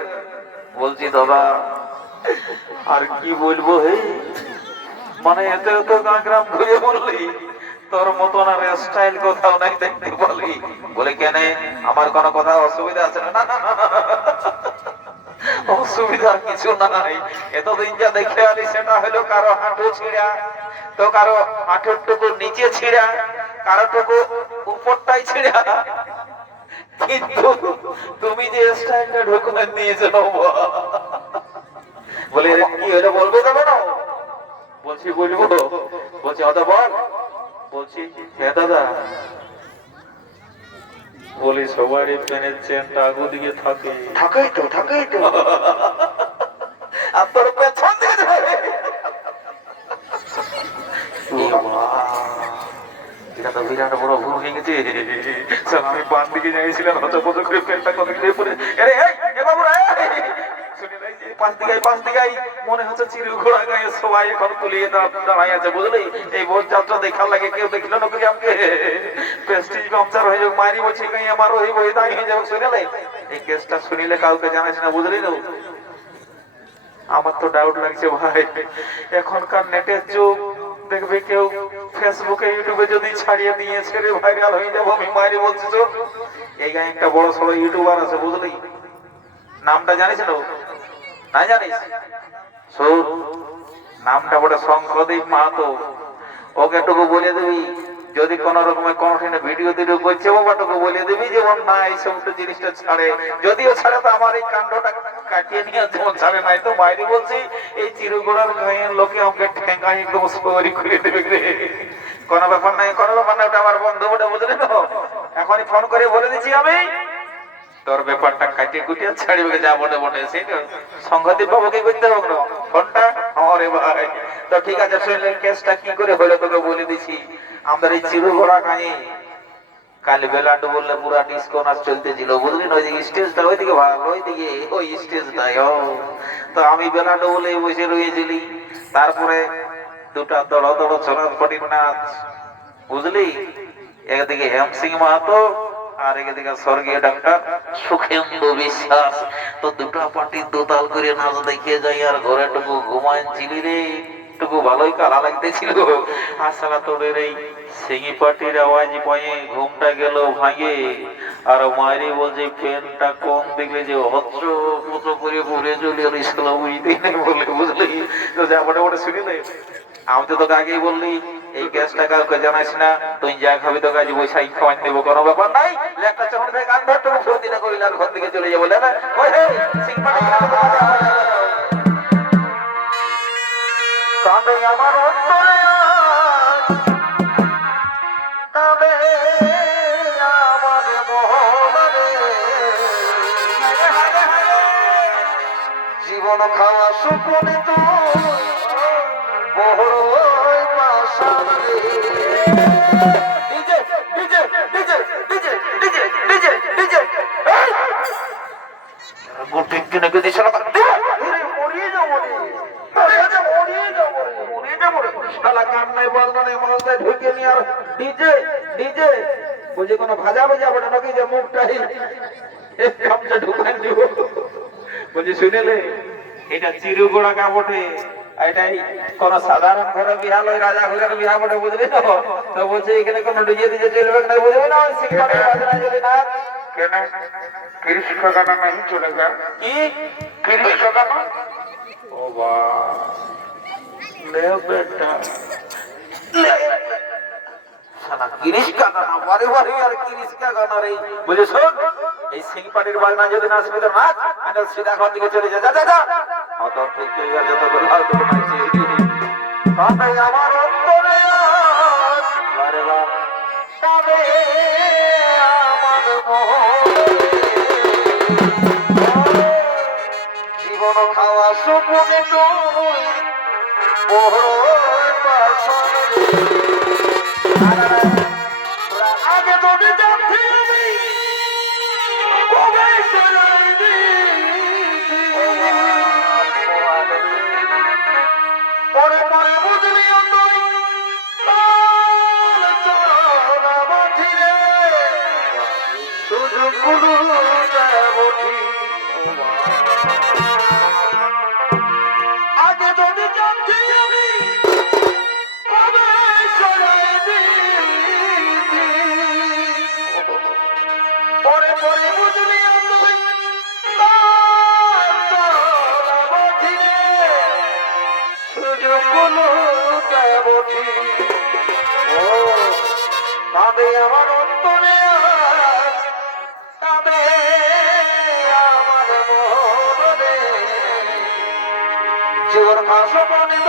বলছি দাদা আর কি বলবো, হে মানে এত এত গ্রাম ঘুরে বললি তোর মতন আর স্টাইল কোথাও নাই দেখতে বলি। বলে কেন, আমার কোনো কথা অসুবিধা আছে না? না না না, অসুবিধার কিছু নাই। এতদিন যা দেখে আলি সেটা হলো কারো হাঁটু ছিঁড়া, তো কারো হাঁটুর টুকু নিচে ছিঁড়া, কারো টুকু উপরটাই ছিঁড়া, কিন্তু তুমি যে স্টাইলটা ঢুকুনে নিয়েছো বলে কি হলো বলবে তবে না? বলছি বলবো, বলছি অত বল। বলছি হ্যাঁ দাদা, বলি সবারই পেনের চেনটা আগু দিকে থাকে, থাকেই তো থাকেই তো। আর তোর পেছন দিকে থাকে। এটা তো বিরাট বড় ভুল হয়ে গেছে। স্যার আমি বাম দিকে যাইছিলাম, হত পত করে পেনটা কত করে পড়ে, আরে এ বাবু রে, শুনে নাই যে পাঁচ দিকে মনে হচ্ছে চিরু ঘোড়া গায়ে সবাই এখন তুলিয়ে দাঁড়াই আছে, বুঝলি? এই ভোজ যাত্রা দেখার লাগে কেউ দেখলো না কি আমাকে? প্রেস্টিজ কমচার হয়ে যাক, মারি বলছি গাই আমার ওই বই দাঁড়িয়ে হয়ে যাবে। শুনেলে এই কেসটা শুনিলে কাউকে জানাস না, বুঝলি না? আমার তো ডাউট লাগছে ভাই, এখনকার নেটের যুগ, দেখবে কেউ ফেসবুকে ইউটিউবে যদি ছাড়িয়ে দিয়েছে রে ভাইরাল হয়ে যাবো। আমি মারি বলছি তো, এই গায়ে একটা বড় সড়ো ইউটিউবার আছে, বুঝলি? নামটা জানিস না? না জানিস? শোন, নামটা বড় শঙ্করদেব মাহাতো। ওকে টুকু বলে দিবি, যদি কোন রকমের কোনখানে ভিডিও টিডিও করছে বাবাটুকু বলে দিবি যে ওর না এই সমস্ত জিনিসটা ছাড়ে। যদিও ছাড়ে তো আমার এই কাণ্ডটা কাটিয়ে নিয়ে যেমন ছাড়ে নাই, তো বাইরে বলছি এই চিরগোড়ার গায়ের লোকে আমাকে ঠেঙ্গাই একদম সরি করে দেবে রে। কোনো ব্যাপার নাই, কোনো ব্যাপার নাই, ওটা আমার বন্ধু ওটা, বুঝলি তো? এখনই ফোন করে বলে দিচ্ছি আমি, তোর ব্যাপারটা কাটিয়ে কুটিয়ে ছাড়িবে যা বটে বটে। সেই তো সংঘাতি বাবুকে করতে হবে না ফোনটা আমারে ভাই। তো ঠিক আছে, শুনলেন কেসটা কি করে হলো তোকে বলে দিছি। আমাদের এই চিরগোড়া গায়ে কাল বেলা বললে পুরা ডিস্কো নাচ চলতেছিল, বুঝলি না? ওইদিকে স্টেজটা ওইদিকে ভালো, ওইদিকে ওই স্টেজটাই। তো আমি বেলা বলে বসে রয়েছিলি, তারপরে দুটা দড় দড় চড়ার পটির নাচ, বুঝলি? একদিকে হেম সিং মাহাতো আর একদিকে স্বর্গীয় ডাক্তার সুখেন্দু বিশ্বাস। তো দুটা পার্টি দোতাল করে নাচ দেখে যাই, আর ঘরে টুকু ঘুমাইছিলি রে, টুকু ভালোই কালা লাগতেছিল। আর সালা তোদের এই সিঙ্গি পার্টির আওয়াজ পাইয়ে ঘুমটা গেল ভাঙে, আর মায়েরি বলছে পেনটা কম দেখলে যে হচ্ছ পত করে পড়ে চলে এলো, বুঝতেই নেই বলে, বুঝলি? তো যা বটে বটে শুনিলে, আমি তো তোকে আগেই বললি এই গ্যাসটা কাউকে জানাস না, তুই যা খাবি তোকে আজ বৈশাখ খাওয়াই দেবো, কোনো ব্যাপার নাই। একটা চহর থেকে গান ধরতে সর্দি না করিলে আর ঘর দিকে চলে যাবো না। কাঁদে আমার অন্তরে কাঁদে আমার মোহনে, জীবন খাওয়া সুকুনে তুই বড়ই পাশানে। কোনো ভাজা ভাজা বটে নাকি যে মুখটাই ঢুকাই দিব। বলছি শুনেলে এটা চিরগোড়া গা বটে, এটাই কোন সাধারণ ঘরে বিয়া লয়, রাজা ঘরের বিয়া বটে, বুঝলি তো? তো বলছে এখানে কোন ডিজে ডিজে চলবে না, বুঝলি না? ওই সিংহাটের বাজনা যদি না কেন কৃষ্ণ গানা नहीं चलेगा কি কৃষ্ণ গানা ও বা ले बेटा সালা কিরিশকা গানা, বারে বারে আর কিরিশকা গানা রে। বুঝে শোন, এই সিংপাটির বাজনা যদি না আসবে তো নাচ, আন্ডার সিধা ঘর দিকে চলে যা, যা যা যা। অত ঠিক হয়ে গেছে, তো বলা তো নাচি। কাঁদে আমার অন্তরে আজ, আরে বাহ, কাঁদে আমার মন। জীবন খাওয়া সুপুনি তুই বড় পাশানে। আগে যদি জানতি আমি কবে চলে পরে পরে বুঝলি তুই চলা বঠিরে সুযোগ গুলো বঠি। আগে যদি জানতি আমি কবে চলে পরে পরে বুঝলি তুই চলা বঠিরে সুযোগ গুলো বঠি। ও কাঁদে আমার অন্তরে আজ, কাঁদে আমার মনে। জীবন খাস প্রণীত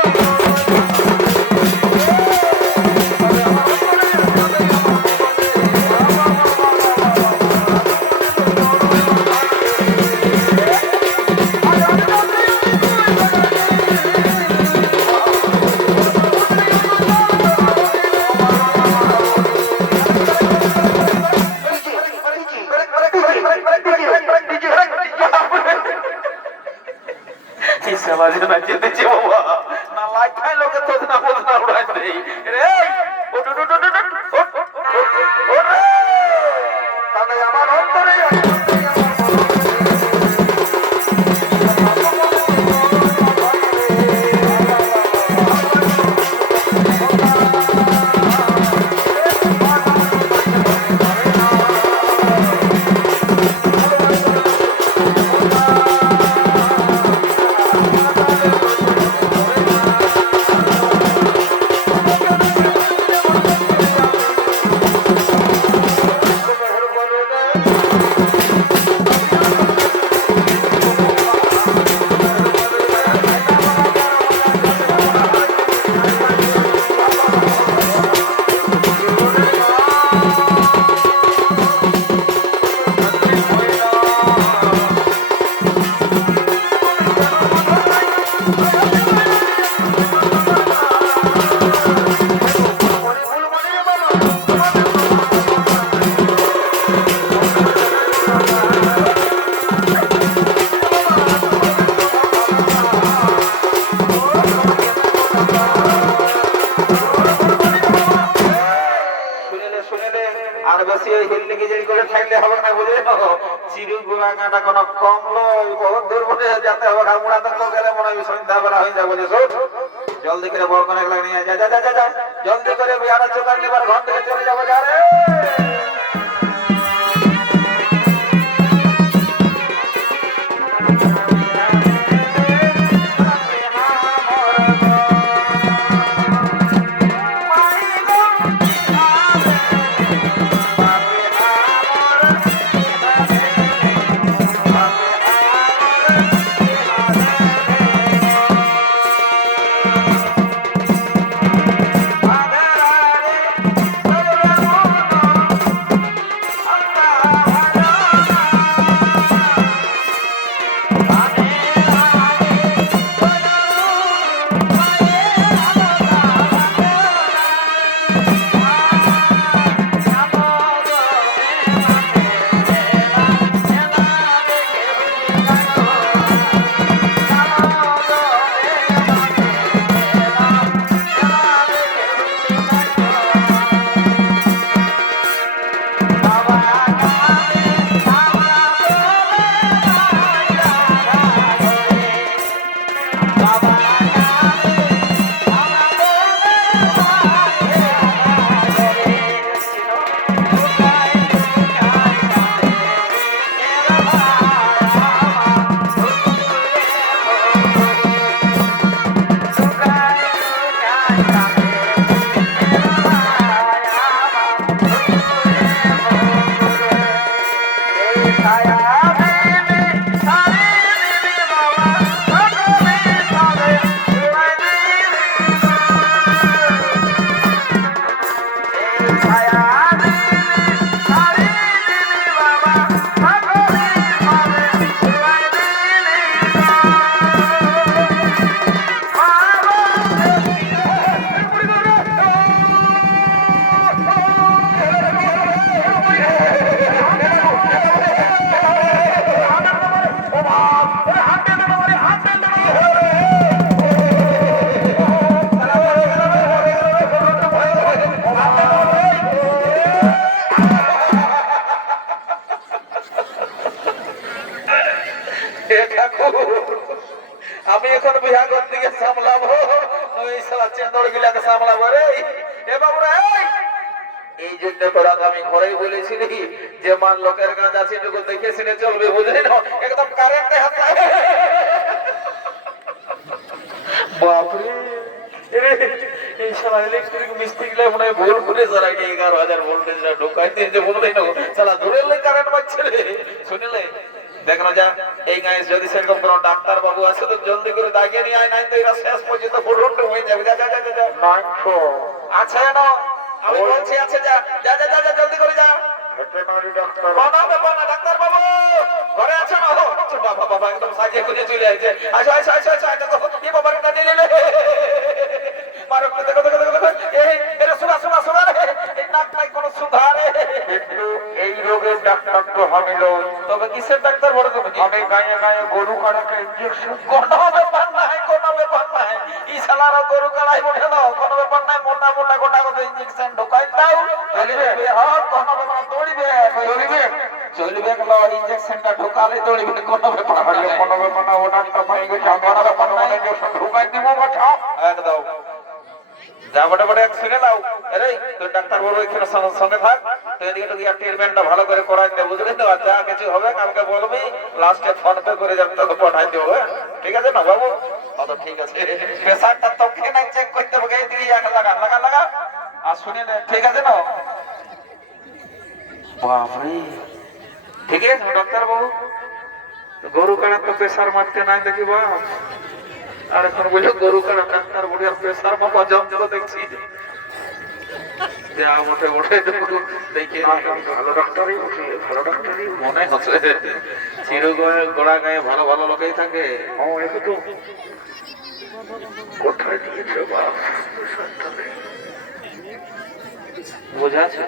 এই সমাজে নাচে দিচ্ছে বাবা, না লাইখায় লোকে তো না বলতে উড়াইছে রে। ওট ওট ওট ওট ওট ওট রে। কাঁদে আমার অন্তরে আজ, আর বেশি ওই হিন্দি গিজেরি করে থাকলে হবে না, বুঝলি তো? চিরু গুড়া কাটা কোনো কম নয়, বহুত দূর বলে যেতে হবে। মুড়া তো গেলে মনে হয় সন্ধ্যাবেলা হয়ে যাবে। বুঝেছো? জলদি করে বড় করে নিয়ে যা যা যা যা যা, জলদি করে বিহারা চোখার নেবার ঘর থেকে চলে যাবো যা রে। ঠাকুর আমি এখন বিয়া করতে গিয়ে সামলাবো ওই শালা চেন্দর গিলাকে সামলাবো রে এ বাবুরা এই জন্য তোরা আমি ঘরেই বলেছিলি যে মান লোকের কাজ আছে এটুকু দেখে শুনে চলবে বুঝলি না একদম কারেন্টে হাত বাপরে এই শালা ইলেকট্রিক মিস্ত্রি গুলো মনে হয় ভুল করে যারা 11,000 ভোল্টেজটা ঢোকাই দিয়েছে বললেই না শালা দূরের লাই কারেন্ট মারছে শুনলে দেখো যা এই গায়ে যদি সেরকম কোনো ডাক্তার বাবু আছে তো জলদি করে দাগিয়ে নিয়ে আয় নাই তো এরা শেষ পর্যন্ত ফুটফুট হয়ে যাবে যা যা যা যা আচ্ছা না আমি বলছি আচ্ছা যা যা যা যা জলদি করে যা কোনো ব্যাপার না ডাক্তার বাবু ঘরে আছো না বাবা বাবা একদম সাজিয়ে খুঁজে চলে আসছে আচ্ছা আচ্ছা আচ্ছা আচ্ছা আচ্ছা এই বাবার কাছে নিয়ে নে মারো দেখো দেখো দেখো এই এরা শোনা শোনা শোনা রে এই নাকটাই কোনো সুধারে কিন্তু এই রোগের ডাক্তার তো হবে লই। তবে কিসের ডাক্তার বড় তুমি আমি গায়ে গায়ে গরু কাটাকে ইঞ্জেকশন কোনো ব্যাপার নাই কোনো ব্যাপার নাই ই শালারা গরু কাড়াই বটে না কোনো ব্যাপার নাই মোটা মোটা গোটা গোটা ইঞ্জেকশন ঢোকাই দাও চলবে হ্যাঁ কোনো ব্যাপার দৌড়িবে চলবে চলবে গেল ইঞ্জেকশনটা ঢোকালে দৌড়িবে কোনো ব্যাপার তাহলে নাই কোনো ব্যাপার না ও ডাক্তার পাই গেছে কোনো ব্যাপার না ইঞ্জেকশন ঢুকাই দিব বাঁচাও একদম যা বটে বটে শুনে নাও আরে তুই ডাক্তার বলবো এখানে সঙ্গে থাক তুই এদিকে তো গিয়ে ট্রিটমেন্টটা ভালো করে করাই দে বুঝলি তো আর যা কিছু হবে কালকে বলবি লাস্টে ফোন পে করে যাবি তোকে পাঠাই দেবো ঠিক আছে না বাবু তো ঠিক আছে প্রেসারটা তো কেনা চেক করতে হবে এদিকে লাগা লাগা লাগা আর শুনে নে ঠিক আছে না বাপরে ঠিক আছে ডাক্তার বাবু গরু কাটা তো প্রেসার মারতে নাই দেখি বাপ আর এখন বললো গরু কাটা ডাক্তার বলে প্রেসার মাপা যন্ত্র দেখছি যা মোটে মোটে দেখে ভালো ডাক্তারই উঠি ভালো ডাক্তারই মনে হচ্ছে চির গোড়া গায়ে ভালো ভালো লোকেই থাকে ও একটু কোথায় দিয়েছে বাপ বোঝা আছে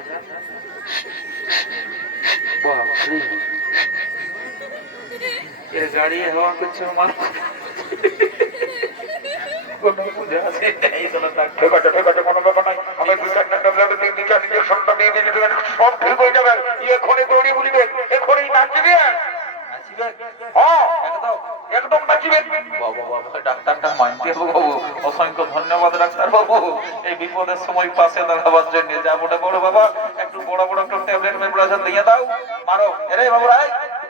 বাপরে এর গাড়ি হওয়া কিছু মানুষ কোনো বোঝা আছে এই জন্য ডাক্তার ঠিক আছে কোনো ব্যাপার নাই আমি দুই চারটা ট্যাবলেট দিয়ে দিচ্ছি ইঞ্জেকশনটা দিয়ে দিচ্ছি সব ঠিক হয়ে যাবে এখনই দৌড়ি বলিবে এখনই নাচবে আসিবে হ্যাঁ একদম একদম নাচবে বাবা বাবা ডাক্তারটা মানতে হবে বাবু অসংখ্য ধন্যবাদ ডাক্তার বাবু এই বিপদের সময় পাশে দাঁড়াবার জন্য যা বড় বড় বাবা একটু বড় বড় একটু ট্যাবলেট মেবুলাশন দিয়ে দাও মারো এরে বাবু রাই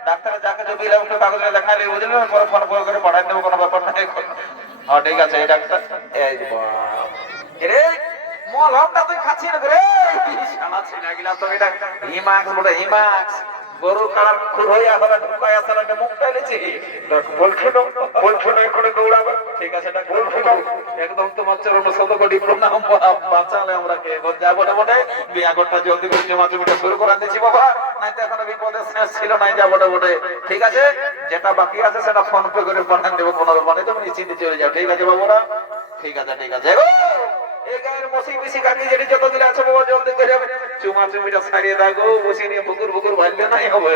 ডাক্তার যাকে যে বিল একটু কাগজে লেখালে বুঝলি পরে ফোন করে পাঠাই দেবো কোনো ব্যাপার নাই হ্যাঁ ঠিক আছে এই ডাক্তার এই যে বাপ এরে মলমটা তুই খাচ্ছিস না রে শালা ছিনা গিলা তো এটা হিমাক্স বলে হিমাক্স গরু কাটার খুর হইয়া হলে ঢুকাই আসলে একটা মুখ টাইলেছি বলছো না এখনই দৌড়াবে ঠিক আছে এটা বলছো একদম তোমার চরণ শত কোটি প্রণাম বাঁচালে আমরা কে এখন যা বটে বটে বিয়া করতে জলদি করে জমা জমিটা শুরু করে দিচ্ছি বাবা নাই তো এখনো বিপদের শেষ ছিল নাই যা বটে বটে ঠিক আছে যেটা বাকি আছে সেটা ফোন পে করে পাঠান দেবো কোনো ব্যাপার নেই তুমি নিশ্চিন্তে চলে যাও ঠিক আছে বাবুরা ঠিক আছে ঠিক আছে এই গায়ের মশি পিসি কাটি যেটি যতগুলো আছে বাবা জলদি করে যাবে চুমা চুমিটা ছাড়িয়ে দাগো বসে নিয়ে পুকুর পুকুর ভাঙলে নাই হবে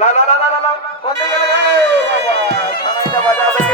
লা লা লা লা লা কোন দিকে গেলে বাবা থানাইটা বাজাবে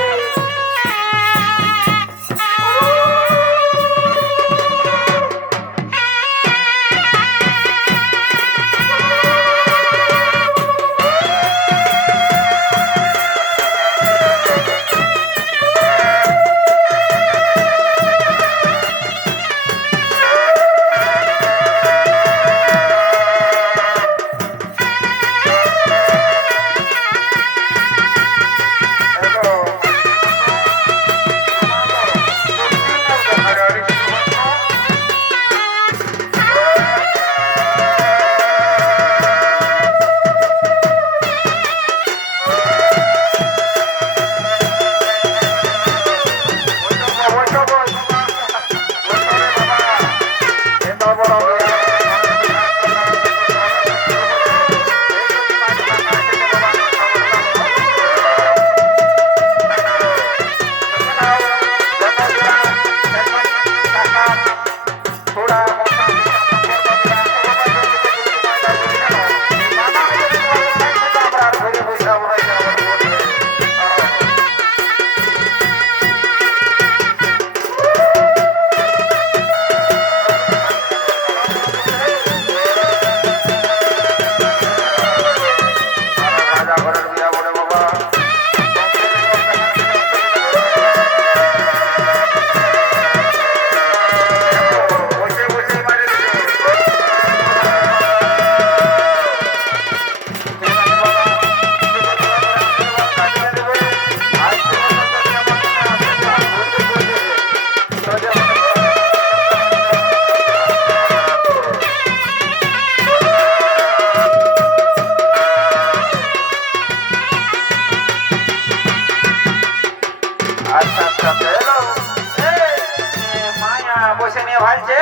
নিয়ে ভাইছে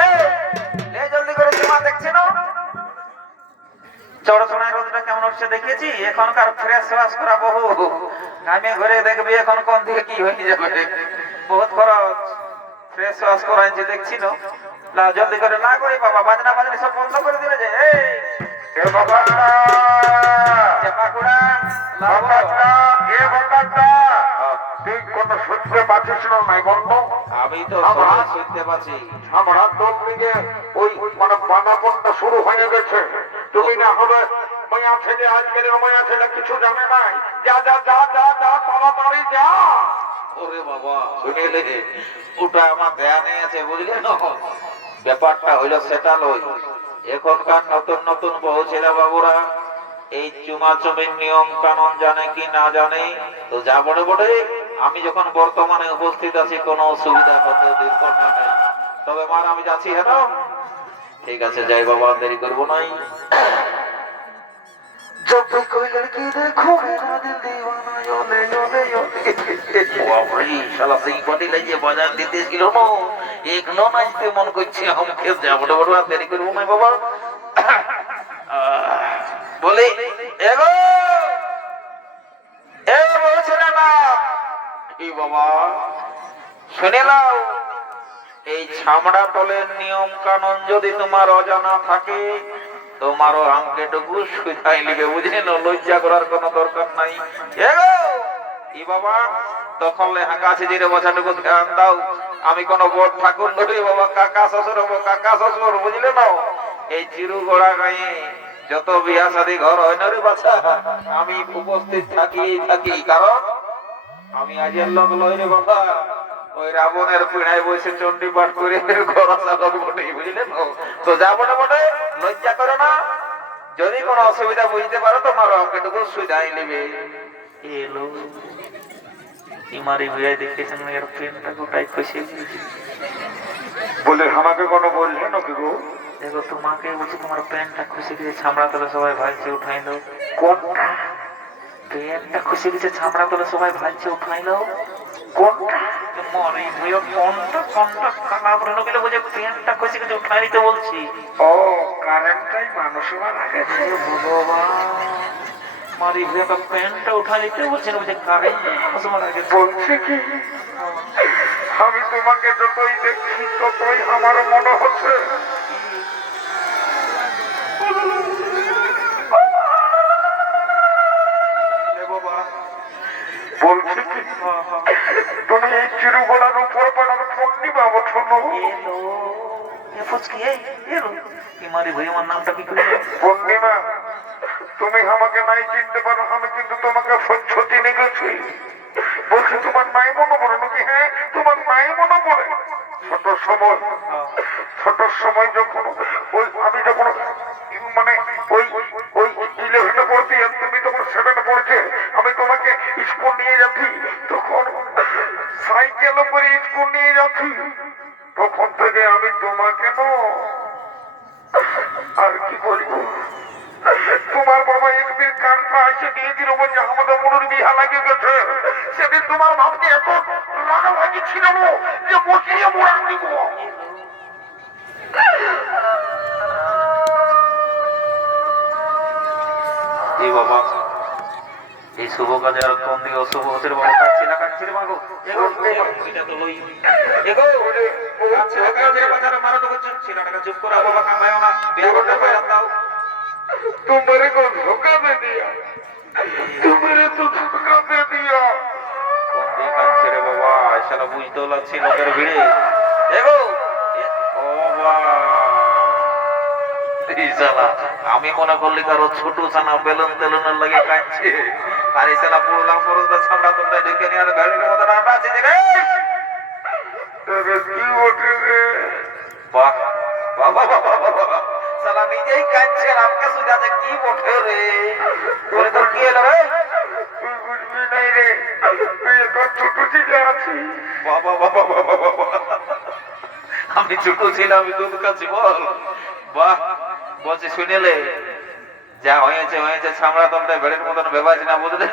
লে জলদি করে তোমার দেখছি না চড়ছড়ায় রোদটা কেমন উঠছে দেখেছি এখনকার ফ্রেশ ওয়াশ করা বহু আমি ঘরে দেখবি এখন কোন দিকে কি হয়ে যাবে বহুত খরচ ফ্রেশ ওয়াশ করাইছে দেখছি না জলদি করে না করি বাবা বাজনা বাজনা সব বন্ধ করে দিলে যে এই এ বাবা চেপাকুড়া বাবাটা, এ বাবাটা, তুই কোনো শুনতে পাচ্ছিস না নাই বন্ধু? আমি তো আমরা- সবাই শুনতে পাচ্ছি আমরা তোর দিকে ওই মানে বানাপনটা শুরু হয়ে গেছে। তুমি না হলে মায়া ছেলে আজকের মায়া ছেলে কিছু জানে নাই। যা যা যা যা যা তাড়াতাড়ি যা। ওরে বাবা শুনিলে ওটা আমার ধ্যানে আছে বুঝলে না ব্যাপারটা হইলো সেটা লই এখনকার নতুন নতুন বহু ছেলে বাবুরা এই চুমাচুমির নিয়ম কানুন জানে কি না জানে তো যা বড় বড়ে আমি যখন বর্তমানে উপস্থিত আছি কোনো অসুবিধা হতে দুর্ঘটনা নেই তবে মার আমি যাচ্ছি হ্যাঁ ঠিক আছে যাই বাবা দেরি করবো নাই जब भी कोई लड़की देखो मेरा दिल दीवाना योले योले योले বাবারে শালা সেই বডি লাগিয়ে বাজার দিতে ছিল না এক ন নাচতে মন করছে আমাকে যাব বড় আর দেরি করবো না বাবা বলি এগো এ বলছে না এই বাবা শুনে নাও এই ছামড়া তলের নিয়ম কানুন যদি তোমার অজানা থাকে তোমারও আমাকে টুকু সুধাই লিবে বুঝে না লজ্জা করার কোনো দরকার নাই এগো ই বাবা তখন হাঁকা সিজিরে বছরটুকু ধ্যান দাও আমি কোন বড় ঠাকুর নই বাবা কাকা শ্বশুর হবো কাকা শ্বশুর বুঝলে না এই চিরু গোড়া গায়ে যত বিয়া শাদী ঘর হয় না রে বাচ্চা আমি উপস্থিত থাকি কারণ আমি আজের লোক লই রে বাবা ওই রাবণের পিড়ায় বসে চণ্ডী পাঠ করে ঘর চালক বটে বুঝলে না তো যা বটে বটে লজ্জা করো না যদি কোনো অসুবিধা বুঝতে পারো তোমার আমাকে সুবিধাই নেবে এলো ইমারি ভুয়া দেখেছেন এর প্রেমটা গোটাই খুশি বলে আমাকে কোনো বলছে নাকি গো? দেখো তোমাকে বলছি তোমার প্যান্টটা খুশি গেছে ছামড়া তোলে সবাই ভাইছে উঠাই দাও কোনটা? প্যান্টটা খুশি গেছে ছামড়া তোলে সবাই ভাইছে উঠাই দাও কোনটা? মরে ভুয়া কোনটা কানা বলে গেলে বুঝে প্যান্টটা খুশি গেছে উঠাই দিতে বলছি ও কারেন্টটাই মানুষ মারা গেছে। হে ভগবান মারি ভুয়া প্যান্টটা উঠাই দিতে বলছে না বুঝে কারেন্ট মানুষ মারা গেছে বলছে কি আমি তোমাকে যতই দেখছি ততই আমার মনে হচ্ছে বলছে কি তুমি এই চিরুগোলার উপর পাড়ার পূর্ণিমা শোনো এলো এ ফুচকি এলো ইমারি ভুয়া আমার নামটা কি করে পূর্ণিমা তুমি আমাকে নাই চিনতে পারো আমি কিন্তু তোমাকে সত্যি গেছি বলছি তোমার নাই মনে পড়ে নাকি? হ্যাঁ তোমার নাই মনে পড়ে ছোট সময় যখন ওই আমি যখন মানে ওই ওই 11 পড়তে তুমি তখন 7 পড়ছে আমি তোমাকে স্কুল নিয়ে যাচ্ছি তখন সাইকেল করে স্কুল নিয়ে যাচ্ছি তখন থেকে আমি তোমাকে আর কি বলবো তোমার বাবা একদিন কানটা এসে দিয়ে দিল বলছে আমাদের মনের বিহা লাগে গেছে সেদিন তোমার বাপকে এত রাগাভাগি ছিল যে বসিয়ে মোড়ান দিব এই বাবা এই শুভ কাজে আর কোন দিকে অশুভ হচ্ছে রে বাবা কাচ্ছি রে মাগো এগো এটা তো লই এগো কাচ্ছি রে বাজারে মারো তো হচ্ছে ছেলেটাকে চুপ করে বাবা কামায়ও না বিয়ে করতে পারে দাও तुम्हारे को धोखा दे दिया तुम्हारे तो धोखा दे दिया কোন দিকে কাচ্ছি রে বাবা এছাড়া বুঝতে লাগছে লোকের ভিড়ে এগো ও বাবা এই শালা আমি মনে করলি কারো ছোট ছানা বেলুন তেলুনের লাগে কাঁদছে আর এই শালা পুরলাম পুরোটা ছামড়া তোলটা ঢুকে নিয়ে আর গাড়ির মতো রান্না আছে রে तेरे की उठे रे বাহ বাবা বাবা শালা নিজেই কাঁদছে আর আমাকে সুজাতে কি বটে রে তোরে তোর কি এলো রে तू कुछ भी नहीं रे তুই তো ছোট ছিলে আছি বাবা বাবা বাবা বাবা আমি ছোট ছিলাম আমি দুধ খাচ্ছি বল বাহ বলছি শুনেলে যা হয়েছে ছামড়া তলটা বেড়ের মতন ভেবাজ না বুঝলে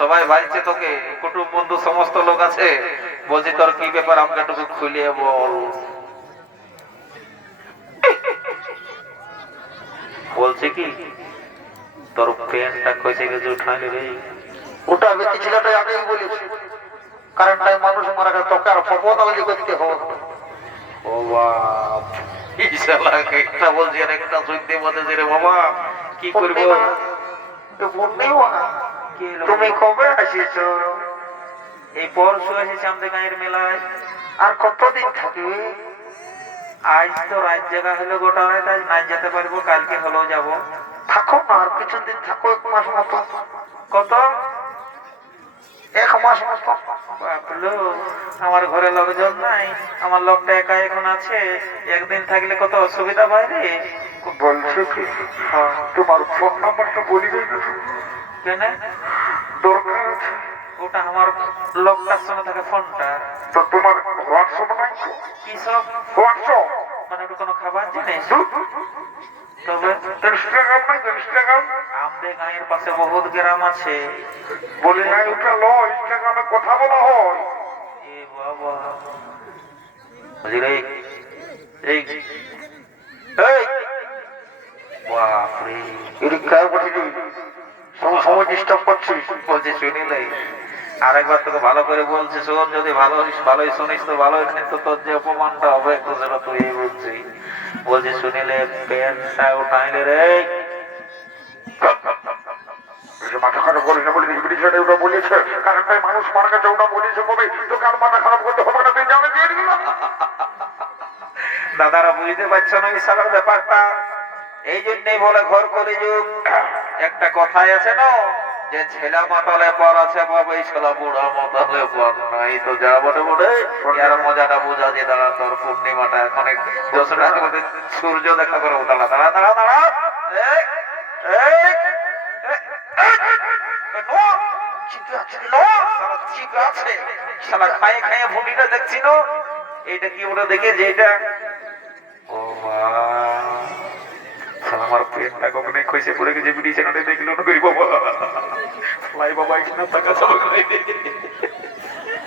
সবাই ভাইছে তোকে কুটুম বন্ধু সমস্ত লোক আছে বলছি তোর কি ব্যাপার আমাকে একটু খুলিয়ে বল বলছে কি তোর প্যান্টটা কইছে গেছে উঠাইলে রে। ওটা ব্যক্তি ছেলেটাই আগেই বলেছি, কারণ তাই মানুষ মারা গেছে তোকে আর ফপদালি করতে হবে। ও বাপ, এই শালা একটা বলছি আর একটা শুনতে বলতেছে রে বাবা, কি করবো? কি হলো? তুমি কবে আসিস? এই পরশু এসেছি আমাদের গাঁয়ের মেলায়। আর কতদিন থাকবে? আজ তো রাত জায়গা হলো গোটা রাত, আজ নাই যেতে পারবো, কালকে হলেও যাবো। থাকো না আর কিছুদিন থাকো, 1 মাস মতো। কত? 1 মাস মতো। বাপলো, আমার ঘরে লোকজন নাই, আমার লোকটা একা এখন আছে, একদিন থাকলে কত অসুবিধা হয় রে। বলছো কি তোমার ফোন নাম্বারটা বলি দেই না? কেন? দরকার আছে। ওটা আমার লোকটার সঙ্গে থাকে ফোনটা। তো তোমার হোয়াটসঅ্যাপ নাই? কি সব হোয়াটসঅ্যাপ মানে ওটা কোনো খাবার জিনিস? তবে ইনস্টাগ্রাম নাই? ইনস্টাগ্রাম আমাদের গাঁয়ের পাশে বহুত গ্রাম আছে। বলি নাই ওটা লো, ইনস্টাগ্রামে কথা বলা হয়। এ বাবা, বুঝলি রে? এই এই বাপরে, এর কার বলি সময় ডিস্টার্ব করছিস? বলছে শুনিলে আরেকবার তোকে ভালো করে বলছি শোন, যদি ভালোই শুনিস তো ভালোই, কিন্তু তোর যে অপমানটা হবে তো সেটা তুই বুঝছি। বলছি শুনিলে প্যান্টটা উঠাইলে রে। মাথা খারাপ করিস না, বলি ব্রিটিশারে ওটা বলেছে, কারণ তাই মানুষ মারা গেছে ওটা বলেছে কবে, তো কার মাথা খারাপ করতে হবে না? তুই জানে দিয়ে দিল না। দাদারা বুঝতে পারছো না এই সালার ব্যাপারটা? এই জন্যই বলে ঘর করে যুগ। একটা কথাই আছে না যে ছেলে মাতালে পর আছে বাবা, এই ছেলে বুড়া মাতালে পর নাই। তো যা বলে বলে এর মজাটা বোঝা যে দাঁড়া, তোর পূর্ণিমাটা এখন 10টার মধ্যে সূর্য দেখা করে দাঁড়া দাঁড়া দাঁড়া দাঁড়া। এই, এই, এই, নো, নো, শালা ঠিক আছে। শালা খায়ে খায়ে ভুঁড়িটা দেখছি না, এইটা কি ওটা দেখে যে এটা, ও মা, আমার প্রেমটা কখনোই খসে পড়ে গেছে ব্রিটিশারে দেখলো না করি বাবা। ফ্লাই বাবা এখানে টাকা সব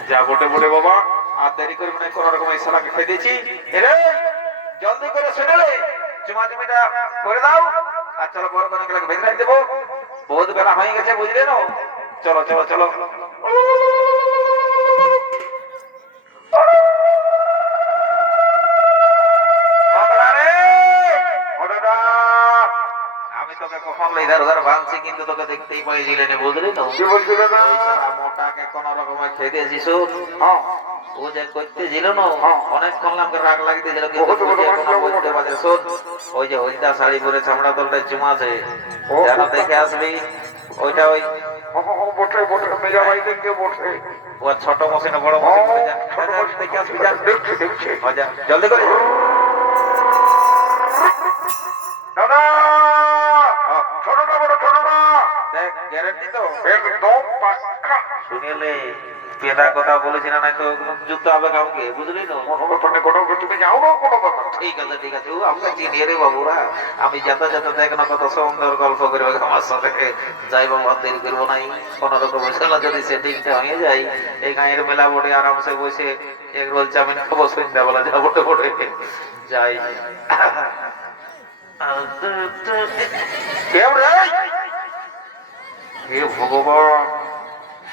যা বটে বলে বাবা, আর দেরি করবো না, কোন রকম এই শালাকে খেয়ে দিয়েছি। এরে জলদি করে শুনে রে, চুমা চুমিটা করে দাও, আর চলো বড় কোনো গেলে ভেতরে দেবো, বহুত বেলা হয়ে গেছে বুঝলে না। চলো চলো চলো। আমি তোকে কখন ইধার উধার ভাঙছি, কিন্তু তোকে দেখতেই পাইছিলে না বুঝলি তো। কি বলছিল না? ওই শালা মোটাকে কোন রকমে খেয়ে দিয়েছিস। হ্যাঁ, ও যে করতেছিল না, অনেক করলাম রাগ লাগতেছিল, কিন্তু বহুত বড় বুঝে মানুষ কোনো লোক বলতে বটে। পারে। শোন, ওই যে হইদা শাড়ি পরে চামড়া তলটা চুমা আছে, ও, যেন দেখে আসবি। ওইটা ওই বটে বটে, মেজা ভাই দেখতে বটে। ও ছোট মশিনে বড় মশিন করে যা, দেখে আসবি, যা দেখছি দেখছি। ও যা জলদি করে। দাদা, ছোটটা বড় ছোটটা, দেখ গ্যারান্টি তো একদম পাক্কা। শুনিলে পেদা কথা বলেছি না, নাই তো যুদ্ধ হবে কাউকে বুঝলি তো। কোনো ব্যাপার নেই, কোনো ব্যাপার, তুমি যাও না, কোনো ব্যাপার নেই। ঠিক আছে ঠিক আছে, ও আমরা চিনি রে বাবুরা। আমি যাতে যাতে দেখ না কত সুন্দর গল্প করবে আমার সাথে, যাই বাবু আর দেরি করবো নাই। কোন রকম মশলা যদি সেটিংটা হয়ে যায়, এই গাঁয়ের মেলা বটে আরামসে বসে এক রোল চাউমিন খাবো সন্ধ্যাবেলা, যা বটে বটে যাই। কেউ রে? হে ভগবান,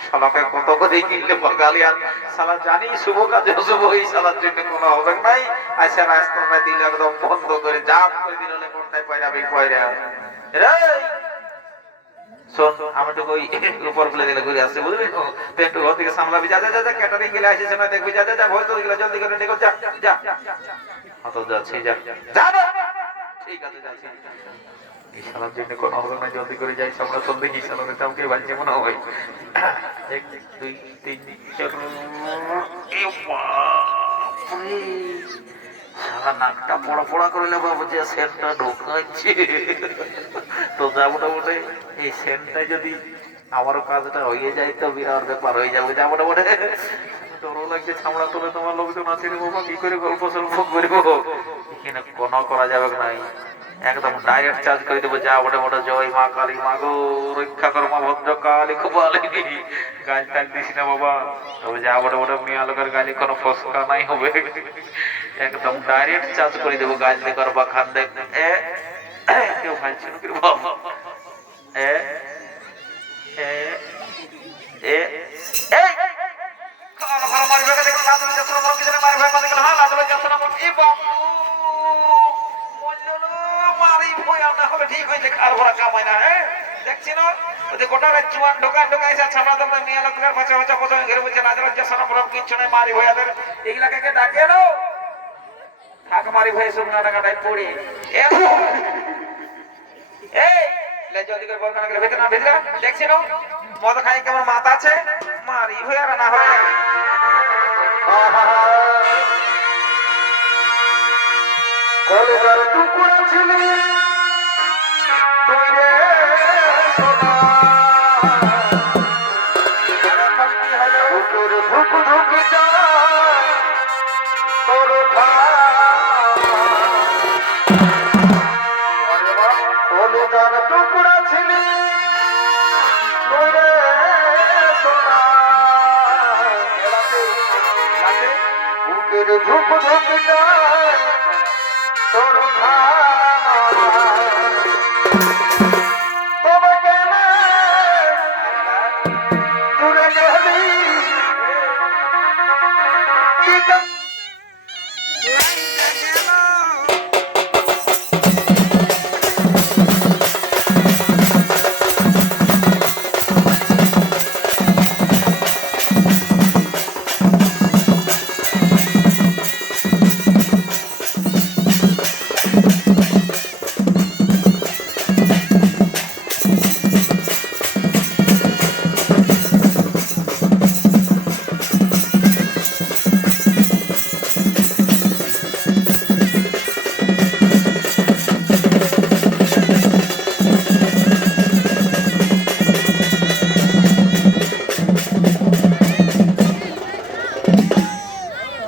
শালাকে কত করে কিনলে বাঙালি, আর শালা জানি শুভ কাজে অশুভ, এই শালার জন্য কোনো হবে নাই। আচ্ছা রাস্তাটা দিল একদম বন্ধ করে, জাম করে দিল, কোনটায় পয়রাবি পয়রা রে। শোন, আমি তো ওই উপর ফেলে দিলে ঘুরে আসছে বুঝলি তো, তুই একটু ঘর থেকে সামলাবি। যা যা যা, ক্যাটারিং গেলে আসিস না, দেখবি। যা যা যা, ভয় তো গেলে জলদি করে নিয়ে যা যা। অত যাচ্ছি, যা যা যা। ঠিক আছে যাচ্ছি। এই শালার জন্য কোনো হবে না, জলদি করে যাই। আমরা চল দেখি শালার কাউকে বাজছে মনে হয়। 1 2 3 4। শালা নাকটা পড়া পড়া করলে বাবু যে সেন্টটা ঢোকাচ্ছে, তো যাবো না বটে। এই সেন্টটা যদি আমারও কাজটা হয়ে যায় তো বিরাট ব্যাপার হয়ে যাবে। যাবো না বটে, ডরও লাগছে। ছামড়া তোলে তোমার লোকজন আছে রে বাবা, কি করে গল্প সল্প করবো? এখানে কোনো করা যাবে নাই, একদম ডাইরেক্ট চার্জ করে দেবো। যা বটে বটে, জয় মা কালী, মা গো রক্ষা করো, মা ভদ্র কালী, খুব আলিনি গাছ টাক দিস না বাবা। তবে যা বটে বটে, মেয়ে লোকের গালি কোনো ফসকা নাই হবে, একদম ডাইরেক্ট চার্জ করে দেবো। গাছ দেখ আর বাখান দেখ, কেউ ভাই ছিল কি বাবা এ এ এ এই খাওয়া ভালো মারি ভাগে দেখলাম লাদুল যখন বড় কিছু মারি ভাগে দেখলাম হ্যাঁ লাদুল যখন বড় এই বাবু মন্ডল মারি ভয় না হলে ঠিক হয়েছে খাল ভরা কামাই না হ্যাঁ দেখছি না ওদের গোটা রাজ্যমান ঢোকা ঢোকাইছে ছাড়া তোমরা মেয়ে লোকের পাশে হচ্ছে প্রথমে ঘেরে বলছে লাদুল যখন বড় কিছু নাই মারি ভয়াদের এগুলাকে কে ডাকে না থাক মারি ভয়ে শুকনা টাকাটাই পড়ে এই লেজা দিকে বল কানা গেলে ভেতরে না ভেতরে দেখছি না মদ খাই কেমন মাথা আছে মারি ভয়ে আর না হয় কলেজার টুকরা ছিলি তুই রে সোনা বুকের ধুক ধুক যায় তোর কলেজার টুকরা ছিলি তুই রে সোনা বুকের ধুক ধুক যায় তোর